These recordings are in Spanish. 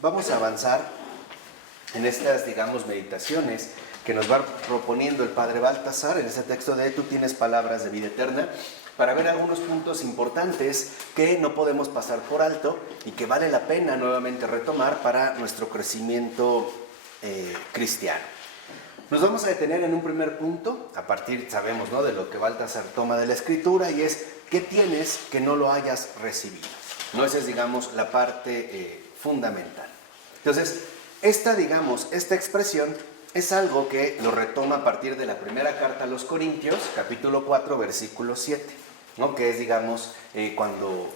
Vamos a avanzar en estas, digamos, meditaciones que nos va proponiendo el Padre Baltasar en ese texto de Tú tienes palabras de vida eterna, para ver algunos puntos importantes que no podemos pasar por alto y que vale la pena nuevamente retomar para nuestro crecimiento cristiano. Nos vamos a detener en un primer punto, a partir, sabemos, ¿no?, de lo que Baltasar toma de la Escritura, y es, ¿qué tienes que no lo hayas recibido? ¿No? Esa es, digamos, la parte fundamental. Entonces, esta expresión es algo que lo retoma a partir de la primera carta a los Corintios, capítulo 4, versículo 7, ¿no?, que es, digamos, cuando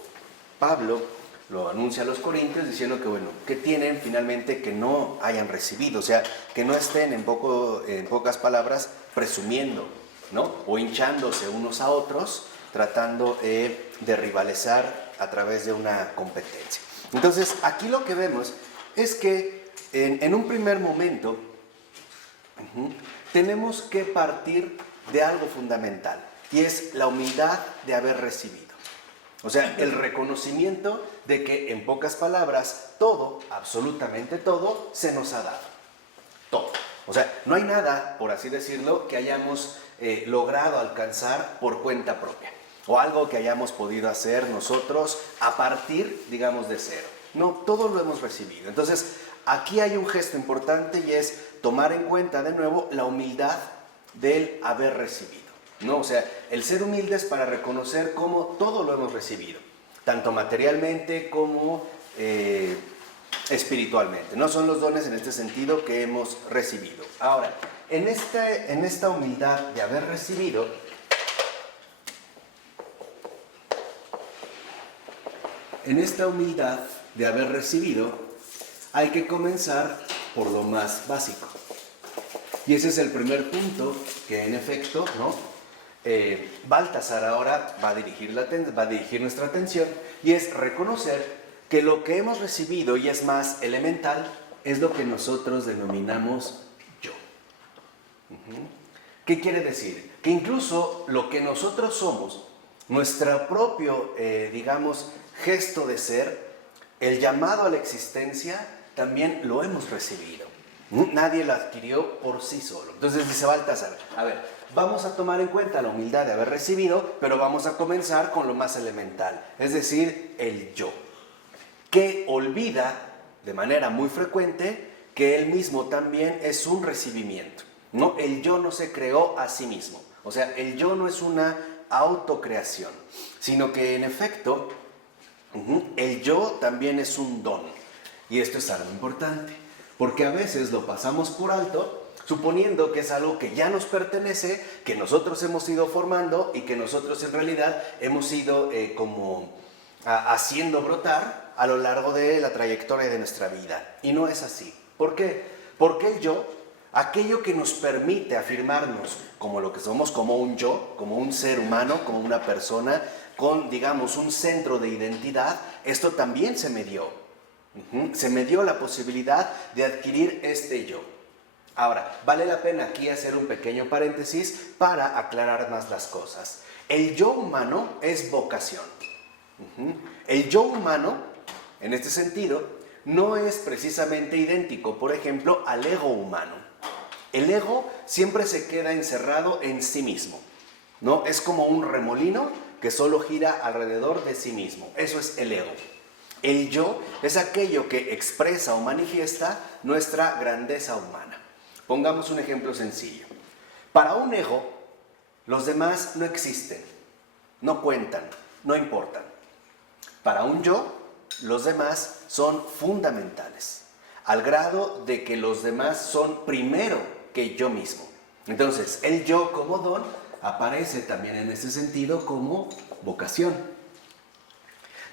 Pablo lo anuncia a los corintios diciendo que, bueno, que tienen finalmente que no hayan recibido, o sea, que no estén en pocas palabras presumiendo, ¿no?, o hinchándose unos a otros, tratando de rivalizar a través de una competencia. Entonces, aquí lo que vemos es que en un primer momento tenemos que partir de algo fundamental, y es la humildad de haber recibido. O sea, el reconocimiento de que, en pocas palabras, todo, absolutamente todo, se nos ha dado. Todo. O sea, no hay nada, por así decirlo, que hayamos logrado alcanzar por cuenta propia, o algo que hayamos podido hacer nosotros a partir, digamos, de cero. No, todo lo hemos recibido. Entonces, aquí hay un gesto importante, y es tomar en cuenta de nuevo la humildad del haber recibido, ¿no? O sea, el ser humildes para reconocer cómo todo lo hemos recibido, tanto materialmente como espiritualmente. No son los dones en este sentido que hemos recibido. Ahora, en esta humildad de haber recibido, hay que comenzar por lo más básico. Y ese es el primer punto que, en efecto, ¿no?, Baltasar ahora va a dirigir nuestra atención, y es reconocer que lo que hemos recibido, y es más elemental, es lo que nosotros denominamos yo. ¿Qué quiere decir? Que incluso lo que nosotros somos, nuestro propio, digamos, gesto de ser, el llamado a la existencia, también lo hemos recibido. Nadie lo adquirió por sí solo. Entonces dice Baltasar, a ver, vamos a tomar en cuenta la humildad de haber recibido, pero vamos a comenzar con lo más elemental, es decir, el yo, que olvida de manera muy frecuente que él mismo también es un recibimiento, ¿no? El yo no se creó a sí mismo, o sea, el yo no es una autocreación, sino que, en efecto, el yo también es un don. Y esto es algo importante, porque a veces lo pasamos por alto, suponiendo que es algo que ya nos pertenece, que nosotros hemos ido formando y que nosotros en realidad hemos ido haciendo brotar a lo largo de la trayectoria de nuestra vida. Y no es así. ¿Por qué? Porque el yo, aquello que nos permite afirmarnos como lo que somos, como un yo, como un ser humano, como una persona, con, digamos, un centro de identidad, esto también se me dio. Se me dio la posibilidad de adquirir este yo. Ahora, vale la pena aquí hacer un pequeño paréntesis para aclarar más las cosas. El yo humano es vocación. El yo humano, en este sentido, no es precisamente idéntico, por ejemplo, al ego humano. El ego siempre se queda encerrado en sí mismo, ¿no? Es como un remolino que solo gira alrededor de sí mismo. Eso es el ego. El yo es aquello que expresa o manifiesta nuestra grandeza humana. Pongamos un ejemplo sencillo. Para un ego, los demás no existen, no cuentan, no importan. Para un yo, los demás son fundamentales, al grado de que los demás son primero que yo mismo. Entonces, el yo como don aparece también en ese sentido como vocación.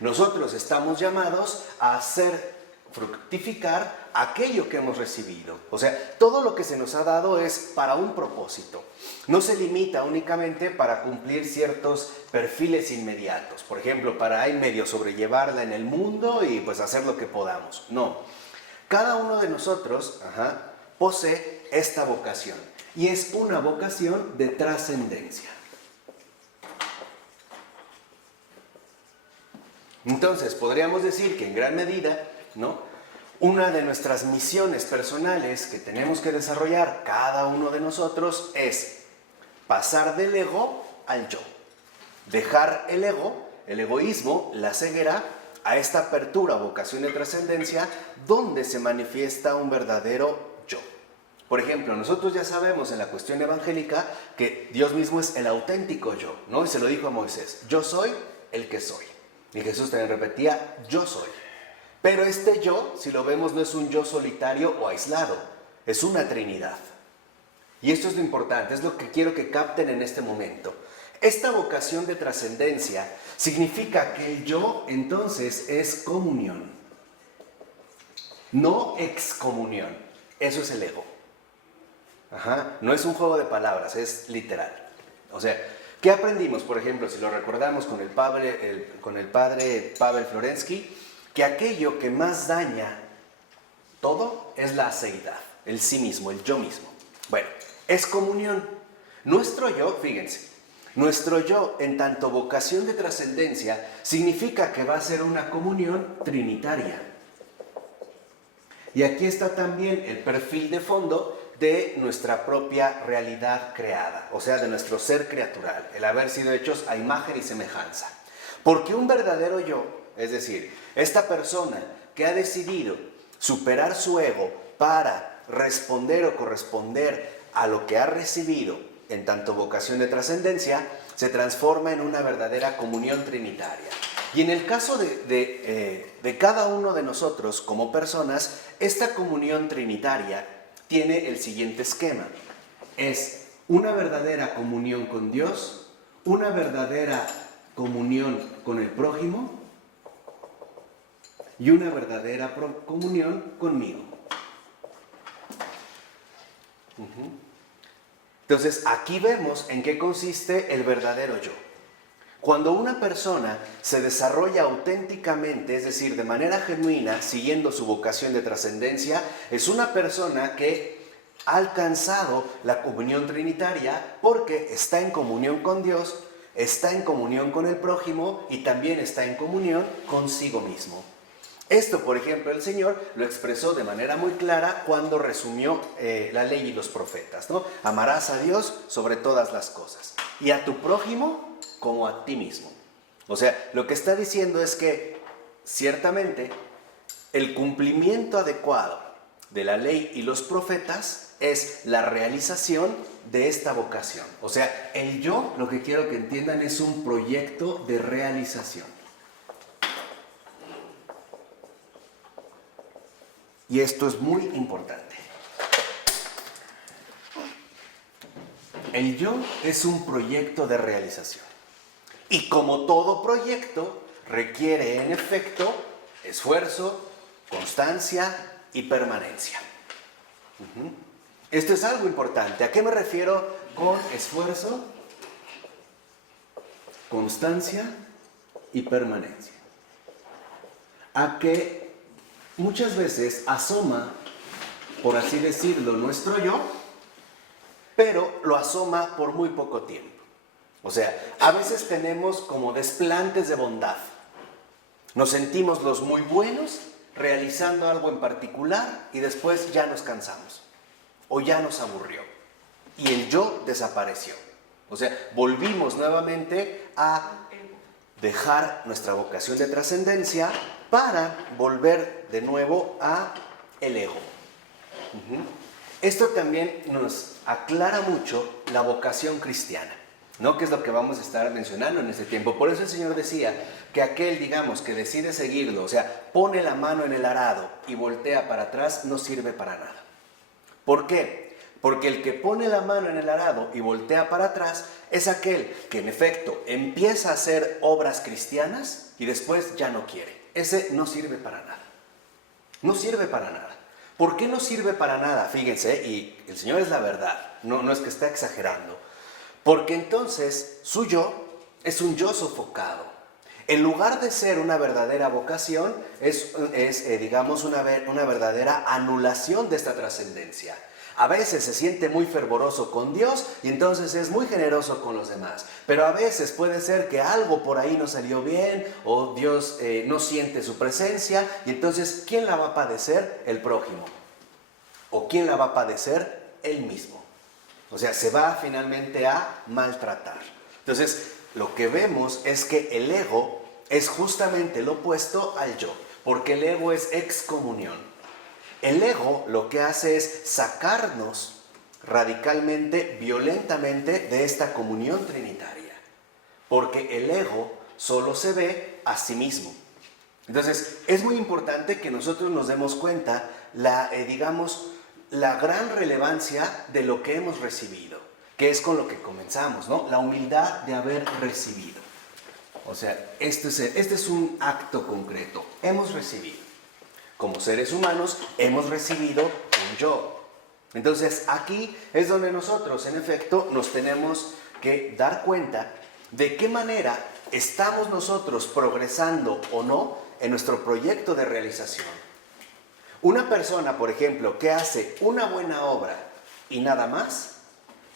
Nosotros estamos llamados a hacer fructificar aquello que hemos recibido. O sea, todo lo que se nos ha dado es para un propósito. No se limita únicamente para cumplir ciertos perfiles inmediatos. Por ejemplo, para ahí medio sobrellevarla en el mundo y pues hacer lo que podamos. No. Cada uno de nosotros posee esta vocación. Y es una vocación de trascendencia. Entonces, podríamos decir que en gran medida, ¿no?, Una de nuestras misiones personales que tenemos que desarrollar cada uno de nosotros es pasar del ego al yo. Dejar el ego, el egoísmo, la ceguera, a esta apertura, vocación de trascendencia, donde se manifiesta un verdadero yo. Por ejemplo, nosotros ya sabemos en la cuestión evangélica que Dios mismo es el auténtico yo, ¿no? Y se lo dijo a Moisés: yo soy el que soy. Y Jesús también repetía: yo soy. Pero este yo, si lo vemos, no es un yo solitario o aislado, es una trinidad. Y esto es lo importante, es lo que quiero que capten en este momento. Esta vocación de trascendencia significa que el yo, entonces, es comunión, no excomunión. Eso es el ego. No es un juego de palabras, es literal. O sea, ¿qué aprendimos? Por ejemplo, si lo recordamos con el padre Pavel Florensky, que aquello que más daña todo es la aceidad, el sí mismo, el yo mismo. Bueno, es comunión. Nuestro yo, fíjense, nuestro yo en tanto vocación de trascendencia significa que va a ser una comunión trinitaria. Y aquí está también el perfil de fondo de nuestra propia realidad creada, o sea, de nuestro ser criatural, el haber sido hechos a imagen y semejanza. Porque un verdadero yo, es decir, esta persona que ha decidido superar su ego para responder o corresponder a lo que ha recibido en tanto vocación de trascendencia, se transforma en una verdadera comunión trinitaria. Y en el caso de cada uno de nosotros como personas, esta comunión trinitaria tiene el siguiente esquema. Es una verdadera comunión con Dios, una verdadera comunión con el prójimo y una verdadera comunión conmigo. Entonces, aquí vemos en qué consiste el verdadero yo. Cuando una persona se desarrolla auténticamente, es decir, de manera genuina, siguiendo su vocación de trascendencia, es una persona que ha alcanzado la comunión trinitaria porque está en comunión con Dios, está en comunión con el prójimo y también está en comunión consigo mismo. Esto, por ejemplo, el Señor lo expresó de manera muy clara cuando resumió la ley y los profetas, ¿no? Amarás a Dios sobre todas las cosas y a tu prójimo como a ti mismo. O sea, lo que está diciendo es que ciertamente el cumplimiento adecuado de la ley y los profetas es la realización de esta vocación. O sea, el yo, lo que quiero que entiendan, es un proyecto de realización. Y esto es muy importante. El yo es un proyecto de realización. Y como todo proyecto, requiere en efecto esfuerzo, constancia y permanencia. Esto es algo importante. ¿A qué me refiero con esfuerzo, constancia y permanencia? A que muchas veces asoma, por así decirlo, nuestro yo, pero lo asoma por muy poco tiempo. O sea, a veces tenemos como desplantes de bondad. Nos sentimos los muy buenos realizando algo en particular y después ya nos cansamos o ya nos aburrió y el yo desapareció. O sea, volvimos nuevamente a dejar nuestra vocación de trascendencia para volver de nuevo a el ego. Esto también nos aclara mucho la vocación cristiana, ¿no? Que es lo que vamos a estar mencionando en este tiempo. Por eso el Señor decía que aquel, digamos, que decide seguirlo, o sea, pone la mano en el arado y voltea para atrás, no sirve para nada. ¿Por qué? Porque el que pone la mano en el arado y voltea para atrás es aquel que en efecto empieza a hacer obras cristianas y después ya no quiere. Ese no sirve para nada. No sirve para nada. ¿Por qué no sirve para nada? Fíjense, y el Señor es la verdad, no es que está exagerando. Porque entonces su yo es un yo sofocado. En lugar de ser una verdadera vocación, digamos, una verdadera anulación de esta trascendencia. A veces se siente muy fervoroso con Dios y entonces es muy generoso con los demás. Pero a veces puede ser que algo por ahí no salió bien o Dios no siente su presencia y entonces ¿quién la va a padecer? El prójimo. ¿O quién la va a padecer? Él mismo. O sea, se va finalmente a maltratar. Entonces, lo que vemos es que el ego es justamente lo opuesto al yo, porque el ego es excomunión. El ego lo que hace es sacarnos radicalmente, violentamente de esta comunión trinitaria, porque el ego solo se ve a sí mismo. Entonces, es muy importante que nosotros nos demos cuenta la gran relevancia de lo que hemos recibido, que es con lo que comenzamos, ¿no? La humildad de haber recibido. O sea, este es un acto concreto. Hemos recibido. Como seres humanos, hemos recibido un yo. Entonces, aquí es donde nosotros, en efecto, nos tenemos que dar cuenta de qué manera estamos nosotros progresando o no en nuestro proyecto de realización. Una persona, por ejemplo, que hace una buena obra y nada más,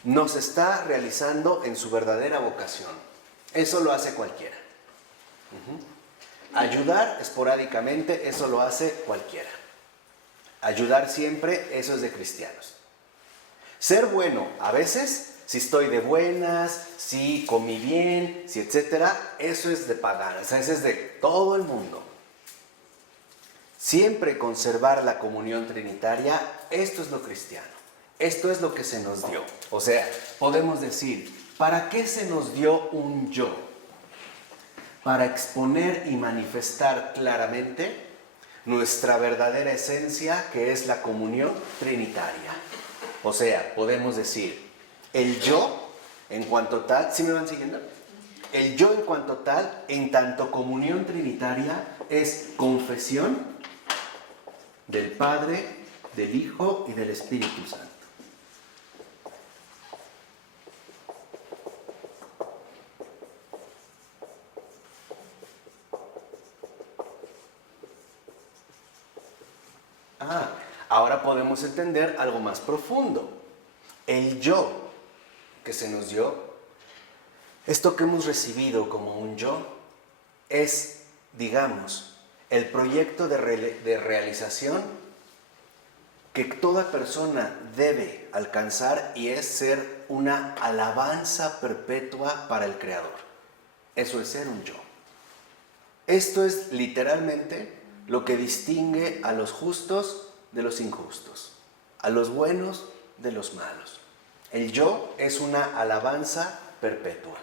no se está realizando en su verdadera vocación. Eso lo hace cualquiera. Ayudar esporádicamente, eso lo hace cualquiera. Ayudar siempre, eso es de cristianos. Ser bueno, a veces, si estoy de buenas, si comí bien, si etcétera, eso es de paganos, eso es de todo el mundo. Siempre conservar la comunión trinitaria, esto es lo cristiano. Esto es lo que se nos dio. O sea, podemos decir, ¿para qué se nos dio un yo? Para exponer y manifestar claramente nuestra verdadera esencia, que es la comunión trinitaria. O sea, podemos decir, el yo en cuanto tal, ¿sí me van siguiendo? El yo en cuanto tal, en tanto comunión trinitaria, es confesión del Padre, del Hijo y del Espíritu Santo. Ahora podemos entender algo más profundo. El yo que se nos dio, esto que hemos recibido como un yo, es, digamos, el proyecto de realización que toda persona debe alcanzar y es ser una alabanza perpetua para el Creador. Eso es ser un yo. Esto es literalmente lo que distingue a los justos de los injustos, a los buenos de los malos. El yo es una alabanza perpetua.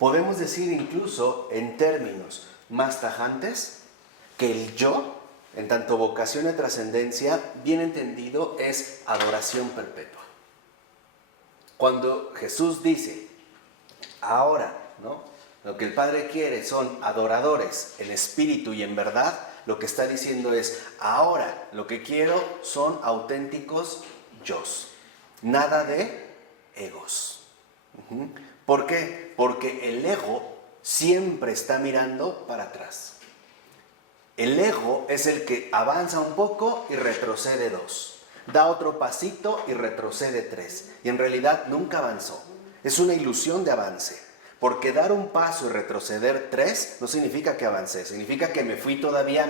Podemos decir incluso en términos más tajantes que el yo, en tanto vocación y trascendencia, bien entendido, es adoración perpetua. Cuando Jesús dice, ahora, ¿no?, lo que el Padre quiere son adoradores en espíritu y en verdad, lo que está diciendo es, ahora lo que quiero son auténticos yos, nada de egos. ¿Por qué? Porque el ego siempre está mirando para atrás. El ego es el que avanza un poco y retrocede 2, da otro pasito y retrocede 3, y en realidad nunca avanzó. Es una ilusión de avance. Porque dar un paso y retroceder 3 no significa que avancé, significa que me fui todavía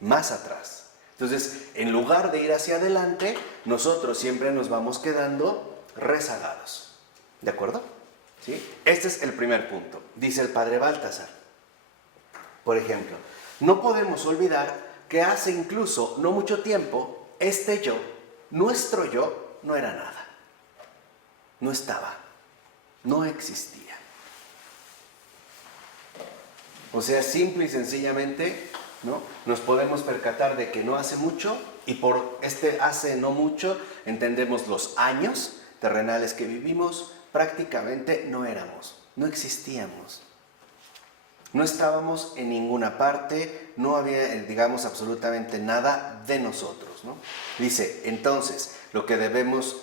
más atrás. Entonces, en lugar de ir hacia adelante, nosotros siempre nos vamos quedando rezagados. ¿De acuerdo? ¿Sí? Este es el primer punto. Dice el padre Baltasar, por ejemplo, no podemos olvidar que hace incluso no mucho tiempo, este yo, nuestro yo, no era nada. No estaba. No existía. O sea, simple y sencillamente, ¿no?, nos podemos percatar de que no hace mucho, y por este hace no mucho entendemos los años terrenales que vivimos, prácticamente no éramos, no existíamos. No estábamos en ninguna parte, no había, digamos, absolutamente nada de nosotros, ¿no? Dice, entonces, lo que debemos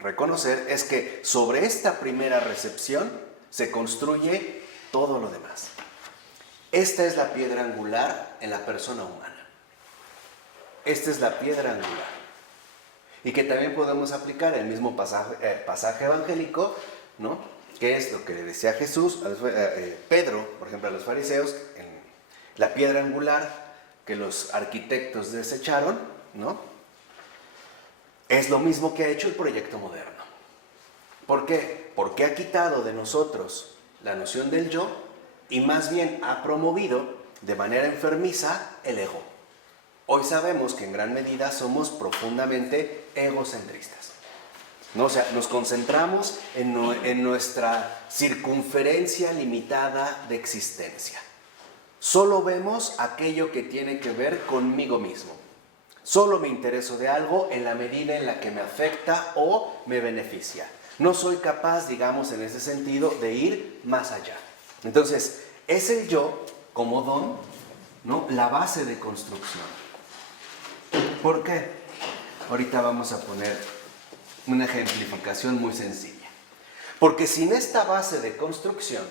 reconocer es que sobre esta primera recepción se construye todo lo demás. Esta es la piedra angular en la persona humana. Esta es la piedra angular. y que también podemos aplicar el mismo pasaje evangélico, ¿no? Que es lo que le decía Jesús, Pedro, por ejemplo, a los fariseos, en la piedra angular que los arquitectos desecharon, ¿no? Es lo mismo que ha hecho el proyecto moderno. ¿Por qué? Porque ha quitado de nosotros la noción del yo y más bien ha promovido de manera enfermiza el ego. Hoy sabemos que en gran medida somos profundamente egocentristas, ¿no? O sea, nos concentramos en nuestra circunferencia limitada de existencia. Solo vemos aquello que tiene que ver conmigo mismo. Solo me intereso de algo en la medida en la que me afecta o me beneficia. No soy capaz, digamos, en ese sentido, de ir más allá. Entonces, es el yo como don, ¿no? La base de construcción. ¿Por qué? Ahorita vamos a poner una ejemplificación muy sencilla. Porque sin esta base de construcción,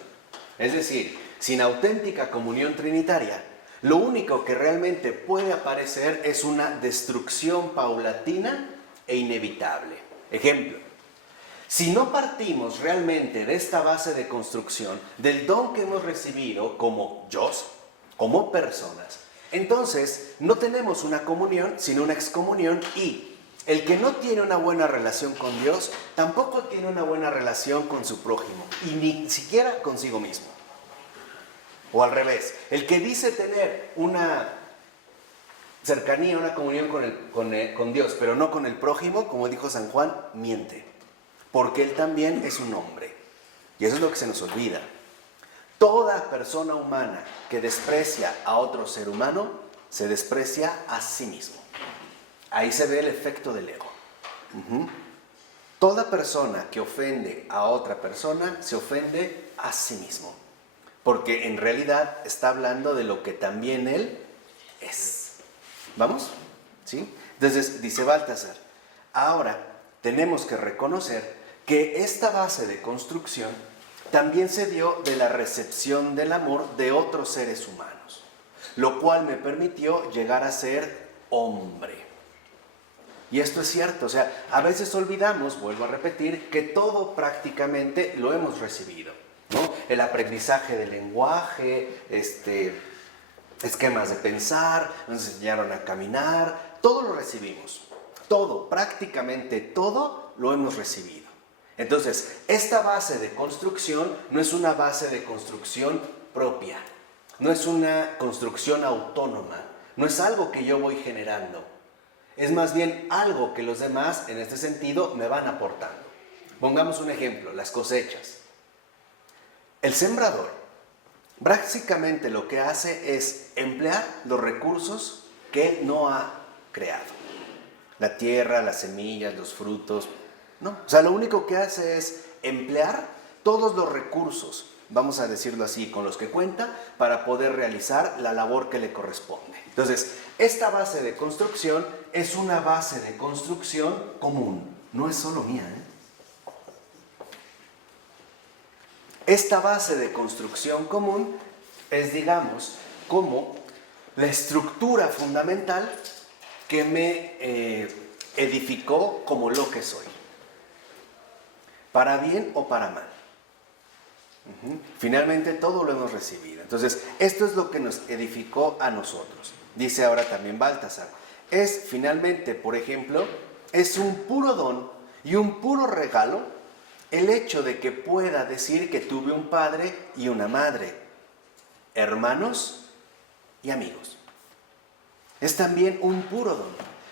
es decir, sin auténtica comunión trinitaria, lo único que realmente puede aparecer es una destrucción paulatina e inevitable. Ejemplo, si no partimos realmente de esta base de construcción, del don que hemos recibido como yos, como personas, entonces no tenemos una comunión, sino una excomunión, y el que no tiene una buena relación con Dios, tampoco tiene una buena relación con su prójimo, y ni siquiera consigo mismo. O al revés, el que dice tener una cercanía, una comunión con Dios, pero no con el prójimo, como dijo San Juan, miente. Porque él también es un hombre. Y eso es lo que se nos olvida. Toda persona humana que desprecia a otro ser humano, se desprecia a sí mismo. Ahí se ve el efecto del ego. Toda persona que ofende a otra persona, se ofende a sí mismo. Porque en realidad está hablando de lo que también él es. ¿Vamos? ¿Sí? Entonces, dice Baltasar, ahora tenemos que reconocer que esta base de construcción también se dio de la recepción del amor de otros seres humanos, lo cual me permitió llegar a ser hombre. Y esto es cierto, o sea, a veces olvidamos, vuelvo a repetir, que todo prácticamente lo hemos recibido, ¿no? El aprendizaje del lenguaje, esquemas de pensar, nos enseñaron a caminar, todo lo recibimos. Todo, prácticamente todo lo hemos recibido. Entonces, esta base de construcción no es una base de construcción propia, no es una construcción autónoma, no es algo que yo voy generando. Es más bien algo que los demás, en este sentido, me van aportando. Pongamos un ejemplo, las cosechas. El sembrador, básicamente lo que hace es emplear los recursos que él no ha creado. La tierra, las semillas, los frutos, no. O sea, lo único que hace es emplear todos los recursos, vamos a decirlo así, con los que cuenta, para poder realizar la labor que le corresponde. Entonces, esta base de construcción es una base de construcción común, no es solo mía, Esta base de construcción común es, digamos, como la estructura fundamental que me edificó como lo que soy, para bien o para mal. Finalmente todo lo hemos recibido. Entonces, esto es lo que nos edificó a nosotros. Dice ahora también Baltasar. Es finalmente, por ejemplo, es un puro don y un puro regalo el hecho de que pueda decir que tuve un padre y una madre, hermanos y amigos. Es también un puro don.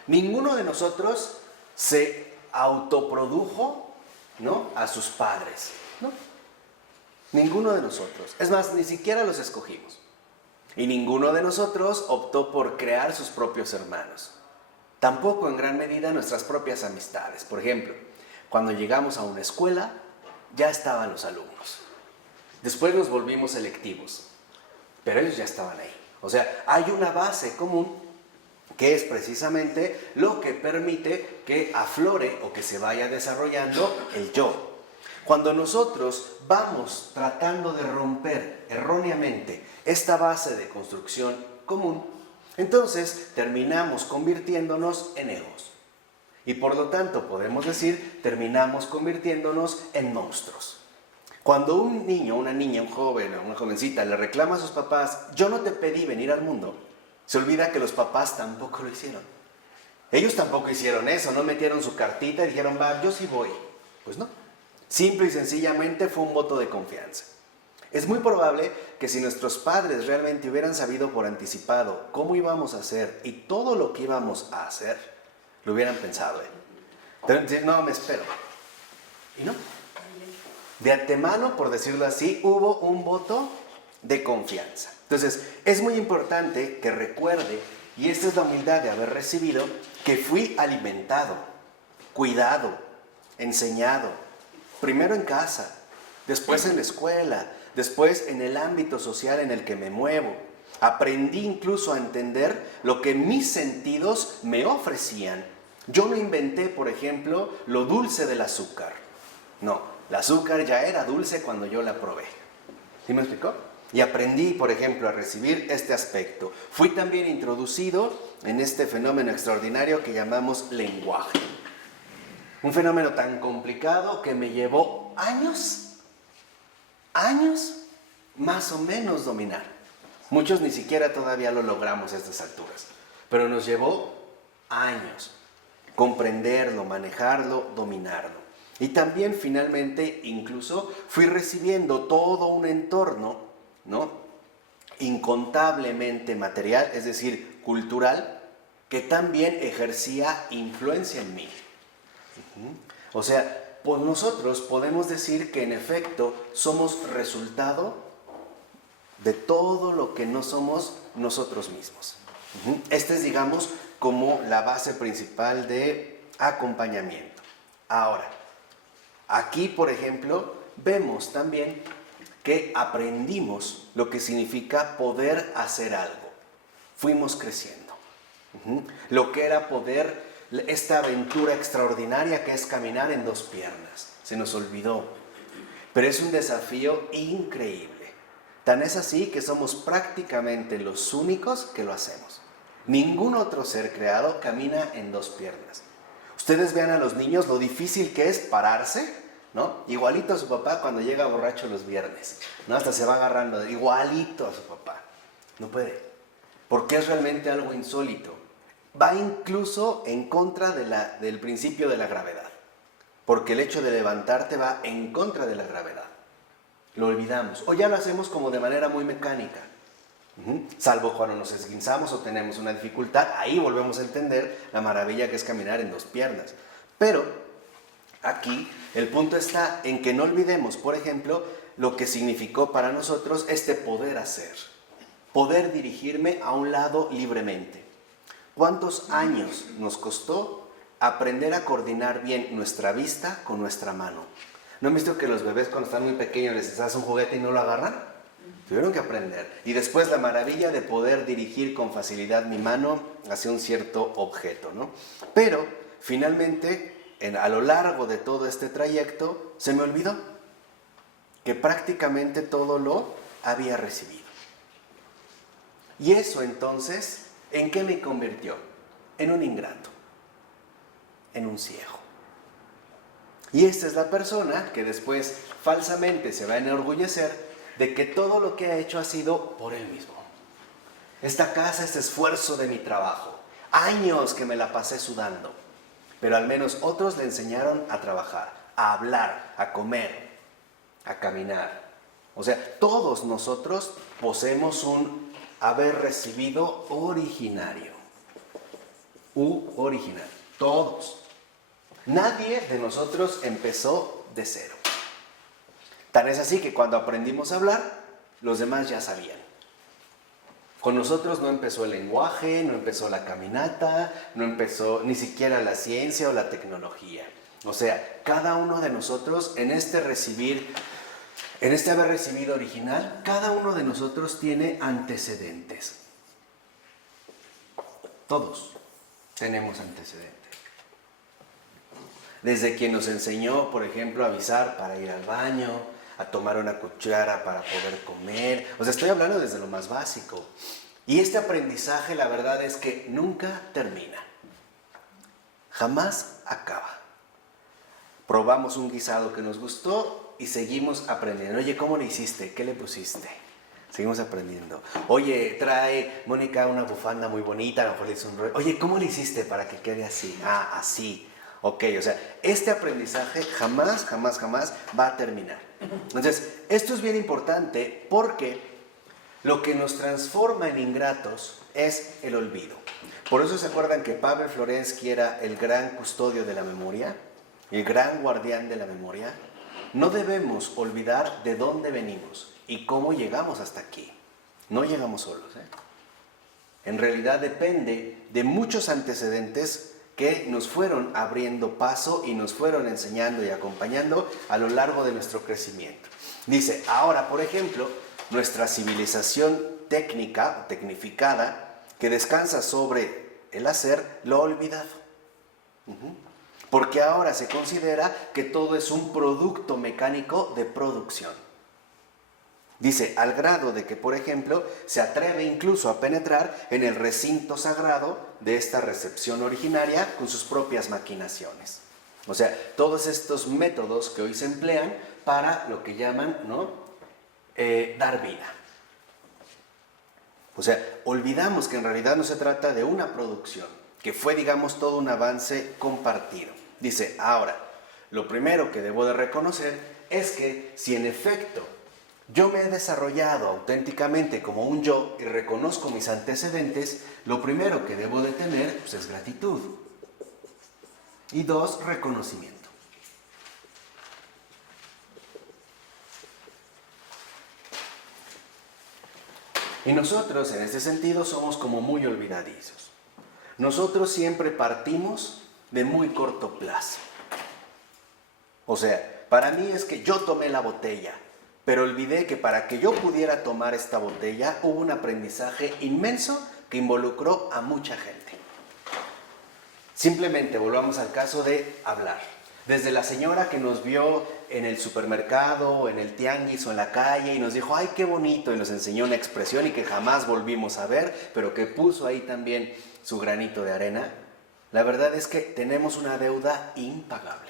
Ninguno de nosotros se autoprodujo, ¿no?, a sus padres, ¿no? Ninguno de nosotros. Es más, ni siquiera los escogimos. Y ninguno de nosotros optó por crear sus propios hermanos. Tampoco en gran medida nuestras propias amistades. Por ejemplo, cuando llegamos a una escuela, ya estaban los alumnos. Después nos volvimos selectivos, pero ellos ya estaban ahí. O sea, hay una base común que es precisamente lo que permite que aflore o que se vaya desarrollando el yo. Cuando nosotros vamos tratando de romper erróneamente esta base de construcción común, entonces terminamos convirtiéndonos en egos. Y por lo tanto, podemos decir, terminamos convirtiéndonos en monstruos. Cuando un niño, una niña, un joven o una jovencita le reclama a sus papás, yo no te pedí venir al mundo, se olvida que los papás tampoco lo hicieron. Ellos tampoco hicieron eso, no metieron su cartita y dijeron, va, yo sí voy. Pues no. Simple y sencillamente fue un voto de confianza. Es muy probable que si nuestros padres realmente hubieran sabido por anticipado cómo íbamos a hacer y todo lo que íbamos a hacer, lo hubieran pensado. Entonces, no, me espero. Y no. De antemano, por decirlo así, hubo un voto de confianza. Entonces, es muy importante que recuerde, y esta es la humildad de haber recibido, que fui alimentado, cuidado, enseñado, primero en casa, después en la escuela, después en el ámbito social en el que me muevo. Aprendí incluso a entender lo que mis sentidos me ofrecían. Yo no inventé, por ejemplo, lo dulce del azúcar. No, el azúcar ya era dulce cuando yo la probé. ¿Sí me explicó? Y aprendí, por ejemplo, a recibir este aspecto. Fui también introducido en este fenómeno extraordinario que llamamos lenguaje. Un fenómeno tan complicado que me llevó años más o menos dominar. Muchos ni siquiera todavía lo logramos a estas alturas, pero nos llevó años comprenderlo, manejarlo, dominarlo. Y también finalmente incluso fui recibiendo todo un entorno, ¿no?, incontablemente material, es decir, cultural, que también ejercía influencia en mí. O sea, pues nosotros podemos decir que en efecto somos resultado de todo lo que no somos nosotros mismos. Esta es, digamos, como la base principal de acompañamiento. Ahora, aquí, por ejemplo, vemos también que aprendimos lo que significa poder hacer algo. Fuimos creciendo. Lo que era poder, esta aventura extraordinaria que es caminar en dos piernas. Se nos olvidó. Pero es un desafío increíble. Tan es así que somos prácticamente los únicos que lo hacemos. Ningún otro ser creado camina en dos piernas. Ustedes vean a los niños lo difícil que es pararse, ¿no? Igualito a su papá cuando llega borracho los viernes, ¿no? Hasta se va agarrando, igualito a su papá. No puede, porque es realmente algo insólito. Va incluso en contra del principio de la gravedad, porque el hecho de levantarte va en contra de la gravedad. Lo olvidamos, o ya lo hacemos como de manera muy mecánica. Salvo cuando nos esguinzamos o tenemos una dificultad, ahí volvemos a entender la maravilla que es caminar en dos piernas. Pero aquí el punto está en que no olvidemos, por ejemplo, lo que significó para nosotros este poder hacer, poder dirigirme a un lado libremente. ¿Cuántos años nos costó aprender a coordinar bien nuestra vista con nuestra mano? ¿No han visto que los bebés cuando están muy pequeños les das un juguete y no lo agarran? Tuvieron que aprender. Y después la maravilla de poder dirigir con facilidad mi mano hacia un cierto objeto, ¿no? Pero finalmente, a lo largo de todo este trayecto, se me olvidó que prácticamente todo lo había recibido. Y eso entonces, ¿en qué me convirtió? En un ingrato, en un ciego. Y esta es la persona que después falsamente se va a enorgullecer de que todo lo que ha hecho ha sido por él mismo. Esta casa, este esfuerzo de mi trabajo, años que me la pasé sudando, pero al menos otros le enseñaron a trabajar, a hablar, a comer, a caminar. O sea, todos nosotros poseemos un haber recibido originario. Original, todos. Nadie de nosotros empezó de cero. Tan es así que cuando aprendimos a hablar, los demás ya sabían. Con nosotros no empezó el lenguaje, no empezó la caminata, no empezó ni siquiera la ciencia o la tecnología. O sea, cada uno de nosotros en este haber recibido original, cada uno de nosotros tiene antecedentes. Todos tenemos antecedentes. Desde quien nos enseñó, por ejemplo, a avisar para ir al baño, a tomar una cuchara para poder comer. O sea, estoy hablando desde lo más básico. Y este aprendizaje, la verdad es que nunca termina. jamás acaba. Probamos un guisado que nos gustó y seguimos aprendiendo. Oye, ¿cómo le hiciste? ¿Qué le pusiste? Seguimos aprendiendo. Oye, trae Mónica una bufanda muy bonita, a lo mejor le hizo un rollo. Oye, ¿cómo le hiciste para que quede así? Ah, así. Ok, o sea, este aprendizaje jamás va a terminar. Entonces, esto es bien importante porque lo que nos transforma en ingratos es el olvido. Por eso se acuerdan que Pavel Florensky era el gran custodio de la memoria, el gran guardián de la memoria. No debemos olvidar de dónde venimos y cómo llegamos hasta aquí. No llegamos solos, ¿eh? En realidad depende de muchos antecedentes que nos fueron abriendo paso y nos fueron enseñando y acompañando a lo largo de nuestro crecimiento. Dice, ahora, por ejemplo, nuestra civilización técnica, tecnificada, que descansa sobre el hacer, lo ha olvidado. Porque ahora se considera que todo es un producto mecánico de producción. Dice, al grado de que, por ejemplo, se atreve incluso a penetrar en el recinto sagrado de esta recepción originaria con sus propias maquinaciones. O sea, todos estos métodos que hoy se emplean para lo que llaman, ¿no?, dar vida. O sea, olvidamos que en realidad no se trata de una producción, que fue, digamos, todo un avance compartido. Dice, ahora, lo primero que debo de reconocer es que si en efecto yo me he desarrollado auténticamente como un yo y reconozco mis antecedentes, lo primero que debo de tener pues, es gratitud. Y 2, reconocimiento. Y nosotros en este sentido somos como muy olvidadizos. Nosotros siempre partimos de muy corto plazo. O sea, para mí es que yo tomé la botella, pero olvidé que para que yo pudiera tomar esta botella hubo un aprendizaje inmenso que involucró a mucha gente. Simplemente volvamos al caso de hablar. Desde la señora que nos vio en el supermercado, en el tianguis o en la calle y nos dijo, ¡ay, qué bonito! Y nos enseñó una expresión y que jamás volvimos a ver, pero que puso ahí también su granito de arena. La verdad es que tenemos una deuda impagable.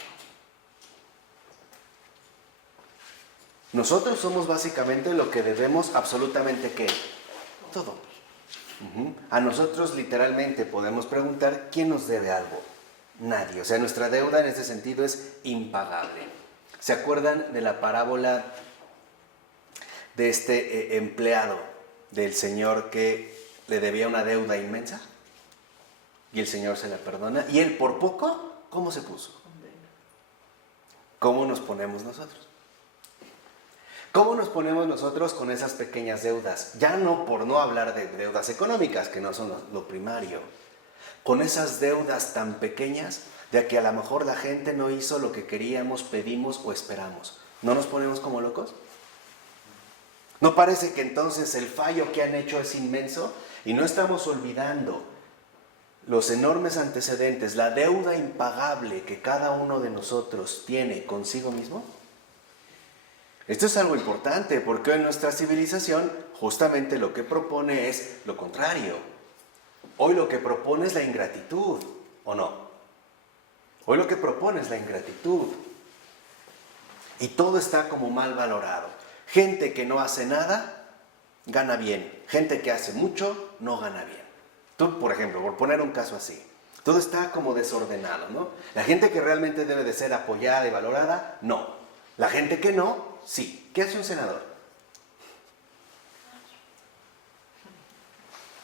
Nosotros somos básicamente lo que debemos absolutamente ¿qué? Todo. A nosotros literalmente podemos preguntar ¿quién nos debe algo? Nadie. O sea, nuestra deuda en ese sentido es impagable. ¿Se acuerdan de la parábola de este empleado del señor que le debía una deuda inmensa? Y el señor se la perdona. ¿Y él por poco? ¿Cómo se puso? ¿Cómo nos ponemos nosotros? ¿Cómo nos ponemos nosotros con esas pequeñas deudas? Ya no por no hablar de deudas económicas, que no son lo primario. Con esas deudas tan pequeñas de que a lo mejor la gente no hizo lo que queríamos, pedimos o esperamos. ¿No nos ponemos como locos? ¿No parece que entonces el fallo que han hecho es inmenso? Y no estamos olvidando los enormes antecedentes, la deuda impagable que cada uno de nosotros tiene consigo mismo. Esto es algo importante porque hoy nuestra civilización justamente lo que propone es lo contrario. Hoy lo que propone es la ingratitud, ¿o no? Hoy lo que propone es la ingratitud. Y todo está como mal valorado. Gente que no hace nada, gana bien. Gente que hace mucho, no gana bien. Tú, por ejemplo, por poner un caso así, todo está como desordenado, ¿no? La gente que realmente debe de ser apoyada y valorada, no. La gente que no, sí. ¿Qué hace un senador?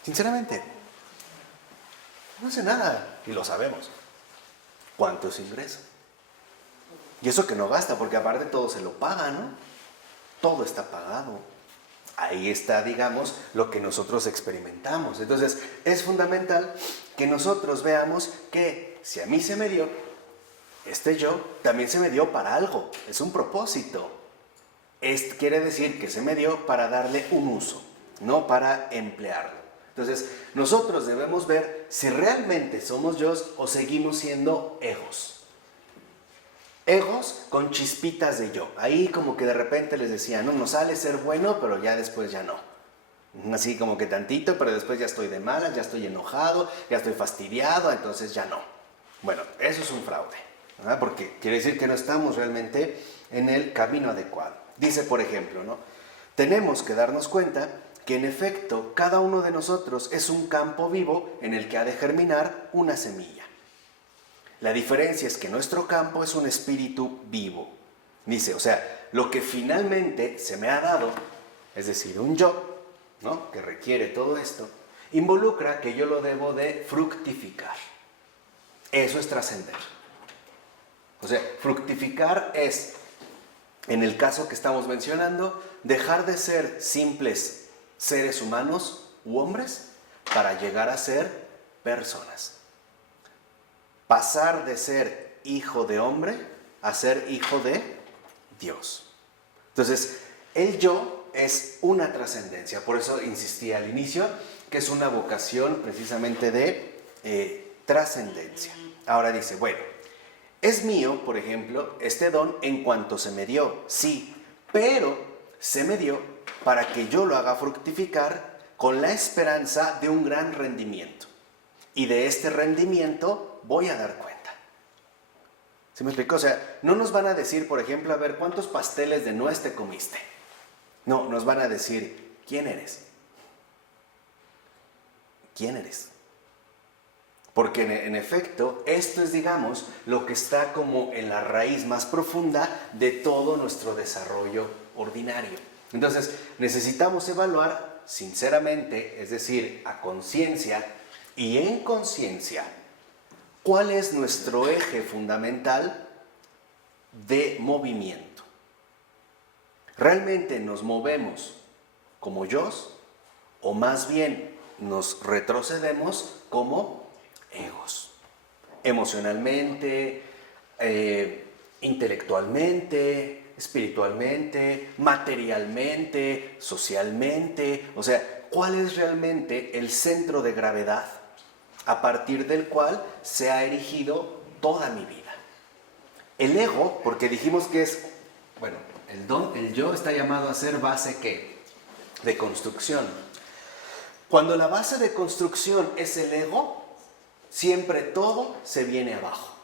Sinceramente, no hace nada. Y lo sabemos. ¿Cuántos ingresos? Y eso que no gasta, porque aparte todo se lo paga, ¿no? Todo está pagado. Ahí está, digamos, lo que nosotros experimentamos. Entonces, es fundamental que nosotros veamos que si a mí se me dio, este yo también se me dio para algo. Es un propósito. Quiere decir que se me dio para darle un uso, no para emplearlo. Entonces, nosotros debemos ver si realmente somos yo o seguimos siendo egos. Egos con chispitas de yo. Ahí como que de repente les decía, no, nos sale ser bueno, pero ya después ya no. Así como que tantito, pero después ya estoy de malas, ya estoy enojado, ya estoy fastidiado, entonces ya no. Bueno, eso es un fraude, ¿verdad? Porque quiere decir que no estamos realmente en el camino adecuado. Dice, por ejemplo, ¿no? Tenemos que darnos cuenta que en efecto cada uno de nosotros es un campo vivo en el que ha de germinar una semilla. La diferencia es que nuestro campo es un espíritu vivo. Dice, o sea, lo que finalmente se me ha dado, es decir, un yo, ¿no? Que requiere todo esto, involucra que yo lo debo de fructificar. Eso es trascender. O sea, fructificar es, en el caso que estamos mencionando, dejar de ser simples seres humanos u hombres para llegar a ser personas. Pasar de ser hijo de hombre a ser hijo de Dios. Entonces, el yo es una trascendencia. Por eso insistí al inicio que es una vocación precisamente de trascendencia. Ahora dice, bueno, es mío, por ejemplo, este don en cuanto se me dio, sí, pero se me dio para que yo lo haga fructificar con la esperanza de un gran rendimiento. Y de este rendimiento voy a dar cuenta. ¿Sí me explico? O sea, no nos van a decir, por ejemplo, a ver, ¿cuántos pasteles de nuez te comiste? No, nos van a decir, ¿quién eres? ¿Quién eres? Porque en efecto, esto es, digamos, lo que está como en la raíz más profunda de todo nuestro desarrollo ordinario. Entonces, necesitamos evaluar sinceramente, es decir, a conciencia y en conciencia, cuál es nuestro eje fundamental de movimiento. ¿Realmente nos movemos como yos o más bien nos retrocedemos como egos? Emocionalmente, intelectualmente, espiritualmente, materialmente, socialmente. O sea, ¿cuál es realmente el centro de gravedad a partir del cual se ha erigido toda mi vida? El ego, porque dijimos que es, bueno, el yo está llamado a ser base ¿qué? De construcción. Cuando la base de construcción es el ego, siempre todo se viene abajo.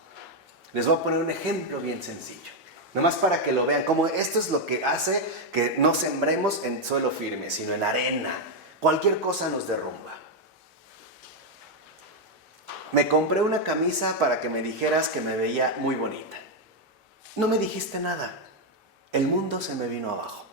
Les voy a poner un ejemplo bien sencillo, nomás para que lo vean, como esto es lo que hace que no sembremos en suelo firme, sino en arena. Cualquier cosa nos derrumba. Me compré una camisa para que me dijeras que me veía muy bonita. No me dijiste nada. El mundo se me vino abajo.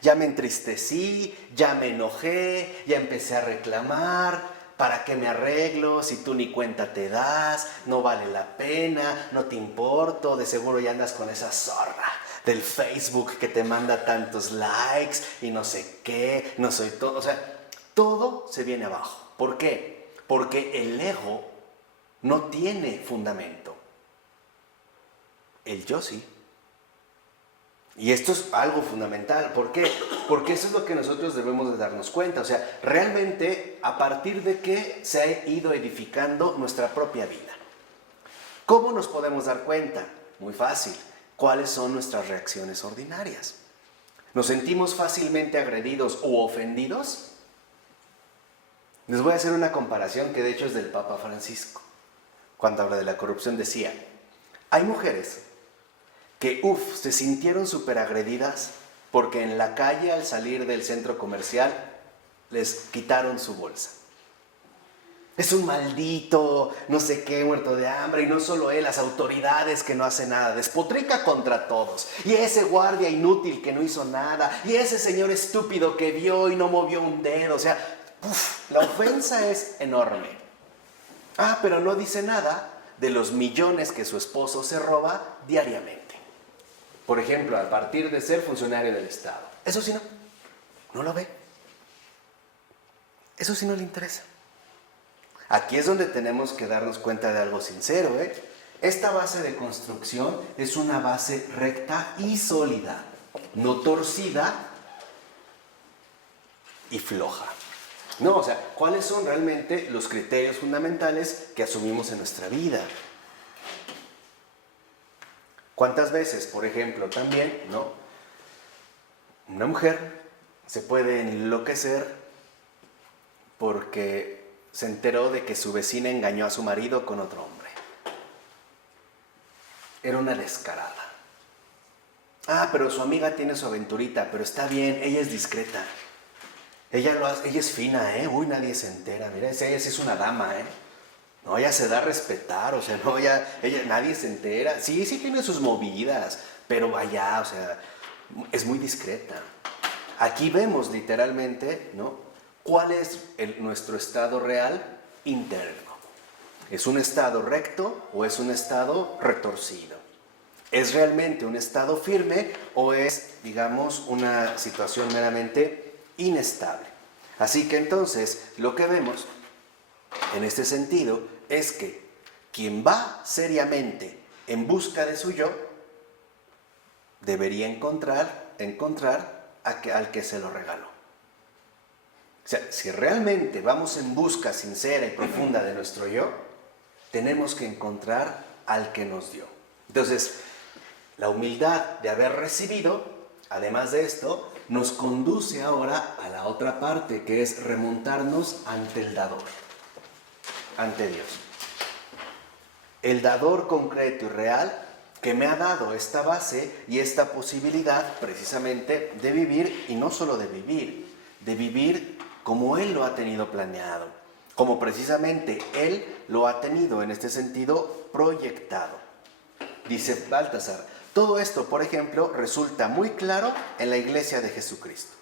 Ya me entristecí, ya me enojé, ya empecé a reclamar. ¿Para qué me arreglo si tú ni cuenta te das? No vale la pena, no te importo. De seguro ya andas con esa zorra del Facebook que te manda tantos likes y no sé qué, no soy todo. O sea, todo se viene abajo. ¿Por qué? Porque el ego no tiene fundamento. El yo sí. Y esto es algo fundamental. ¿Por qué? Porque eso es lo que nosotros debemos de darnos cuenta. O sea, realmente, ¿a partir de qué se ha ido edificando nuestra propia vida? ¿Cómo nos podemos dar cuenta? Muy fácil. ¿Cuáles son nuestras reacciones ordinarias? ¿Nos sentimos fácilmente agredidos u ofendidos? Les voy a hacer una comparación que de hecho es del Papa Francisco. Cuando habla de la corrupción decía, hay mujeres que se sintieron súper agredidas porque en la calle al salir del centro comercial les quitaron su bolsa. Es un maldito, no sé qué, muerto de hambre, y no solo él, las autoridades que no hacen nada, despotrica contra todos, y ese guardia inútil que no hizo nada, y ese señor estúpido que vio y no movió un dedo. O sea, la ofensa es enorme. Pero no dice nada de los millones que su esposo se roba diariamente. Por ejemplo, a partir de ser funcionario del Estado. Eso sí no lo ve. Eso sí no le interesa. Aquí es donde tenemos que darnos cuenta de algo sincero, Esta base de construcción es una base recta y sólida, no torcida y floja. No, o sea, ¿cuáles son realmente los criterios fundamentales que asumimos en nuestra vida? ¿Cuántas veces, por ejemplo, también, ¿no? Una mujer se puede enloquecer porque se enteró de que su vecina engañó a su marido con otro hombre. era una descarada. Ah, pero su amiga tiene su aventurita, pero está bien, ella es discreta. Ella es fina, ¿eh? Uy, nadie se entera. Mira, ella sí es una dama, ¿eh? No, ella se da a respetar, o sea, no, ella nadie se entera. Sí, sí tiene sus movidas, pero vaya, o sea, es muy discreta. Aquí vemos literalmente, ¿no? ¿Cuál es nuestro estado real interno? ¿Es un estado recto o es un estado retorcido? ¿Es realmente un estado firme o es, digamos, una situación meramente inestable? Así que entonces lo que vemos en este sentido es que quien va seriamente en busca de su yo debería encontrar al que se lo regaló. O sea, si realmente vamos en busca sincera y profunda de nuestro yo, tenemos que encontrar al que nos dio. Entonces, la humildad de haber recibido, además de esto, nos conduce ahora a la otra parte, que es remontarnos ante el dador, ante Dios. El dador concreto y real que me ha dado esta base y esta posibilidad precisamente de vivir, y no solo de vivir como Él lo ha tenido planeado, como precisamente Él lo ha tenido en este sentido proyectado. Dice Baltasar, todo esto, por ejemplo, resulta muy claro en la iglesia de Jesucristo.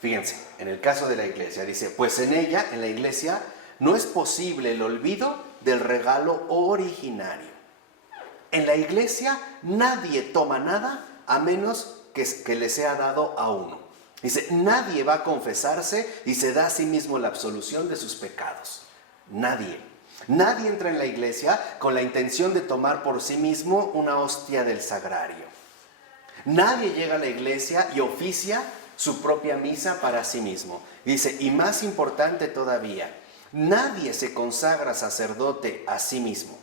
Fíjense, en el caso de la iglesia, dice, pues en ella, en la iglesia, no es posible el olvido del regalo originario. En la iglesia nadie toma nada a menos que le sea dado a uno. Dice, nadie va a confesarse y se da a sí mismo la absolución de sus pecados. Nadie. Nadie entra en la iglesia con la intención de tomar por sí mismo una hostia del sagrario. Nadie llega a la iglesia y oficia su propia misa para sí mismo. Dice, y más importante todavía, nadie se consagra sacerdote a sí mismo,